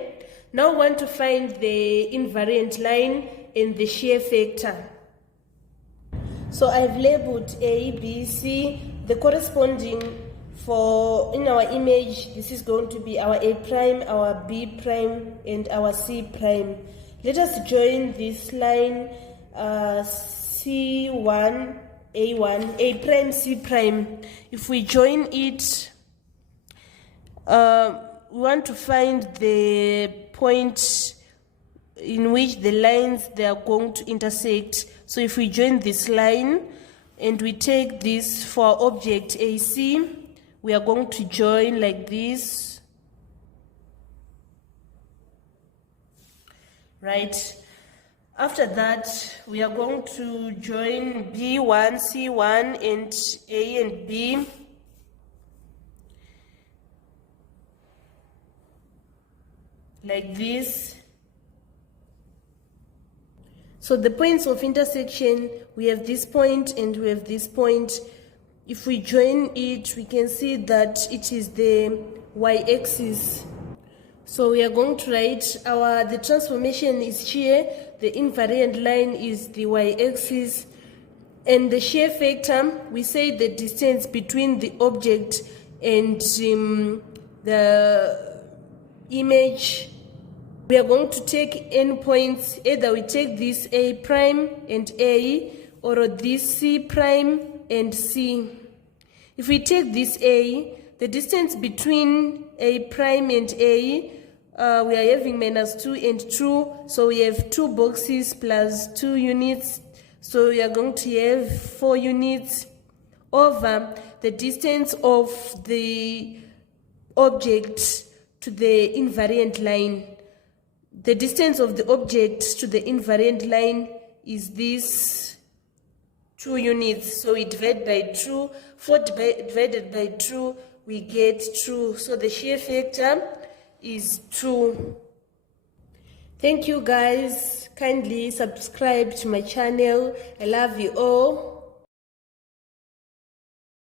Now we want to find the invariant line and the shear factor. So I've labeled A, B, C. The corresponding for in our image, this is going to be our A prime, our B prime, and our C prime. Let us join this line C1, A1, A prime, C prime. If we join it, we want to find the point in which the lines they are going to intersect. So if we join this line and we take this for our object AC, we are going to join like this, right? After that, we are going to join B1, C1, and A and B. Like this. So the points of intersection, we have this point and we have this point. If we join it, we can see that it is the y-axis. So we are going to write the transformation is shear, the invariant line is the y-axis, and the shear factor, we say the distance between the object and the image. We are going to take endpoints. Either we take this A prime and A, or this C prime and C. If we take this A, the distance between A prime and A, we are having -2 and 2, so we have 2 boxes plus 2 units, so we are going to have 4 units over the distance of the object to the invariant line. The distance of the object to the invariant line is this 2 units, so we divide by 2. 4 divided by 2, we get 2, so the shear factor is 2. Thank you guys. Kindly subscribe to my channel. I love you all.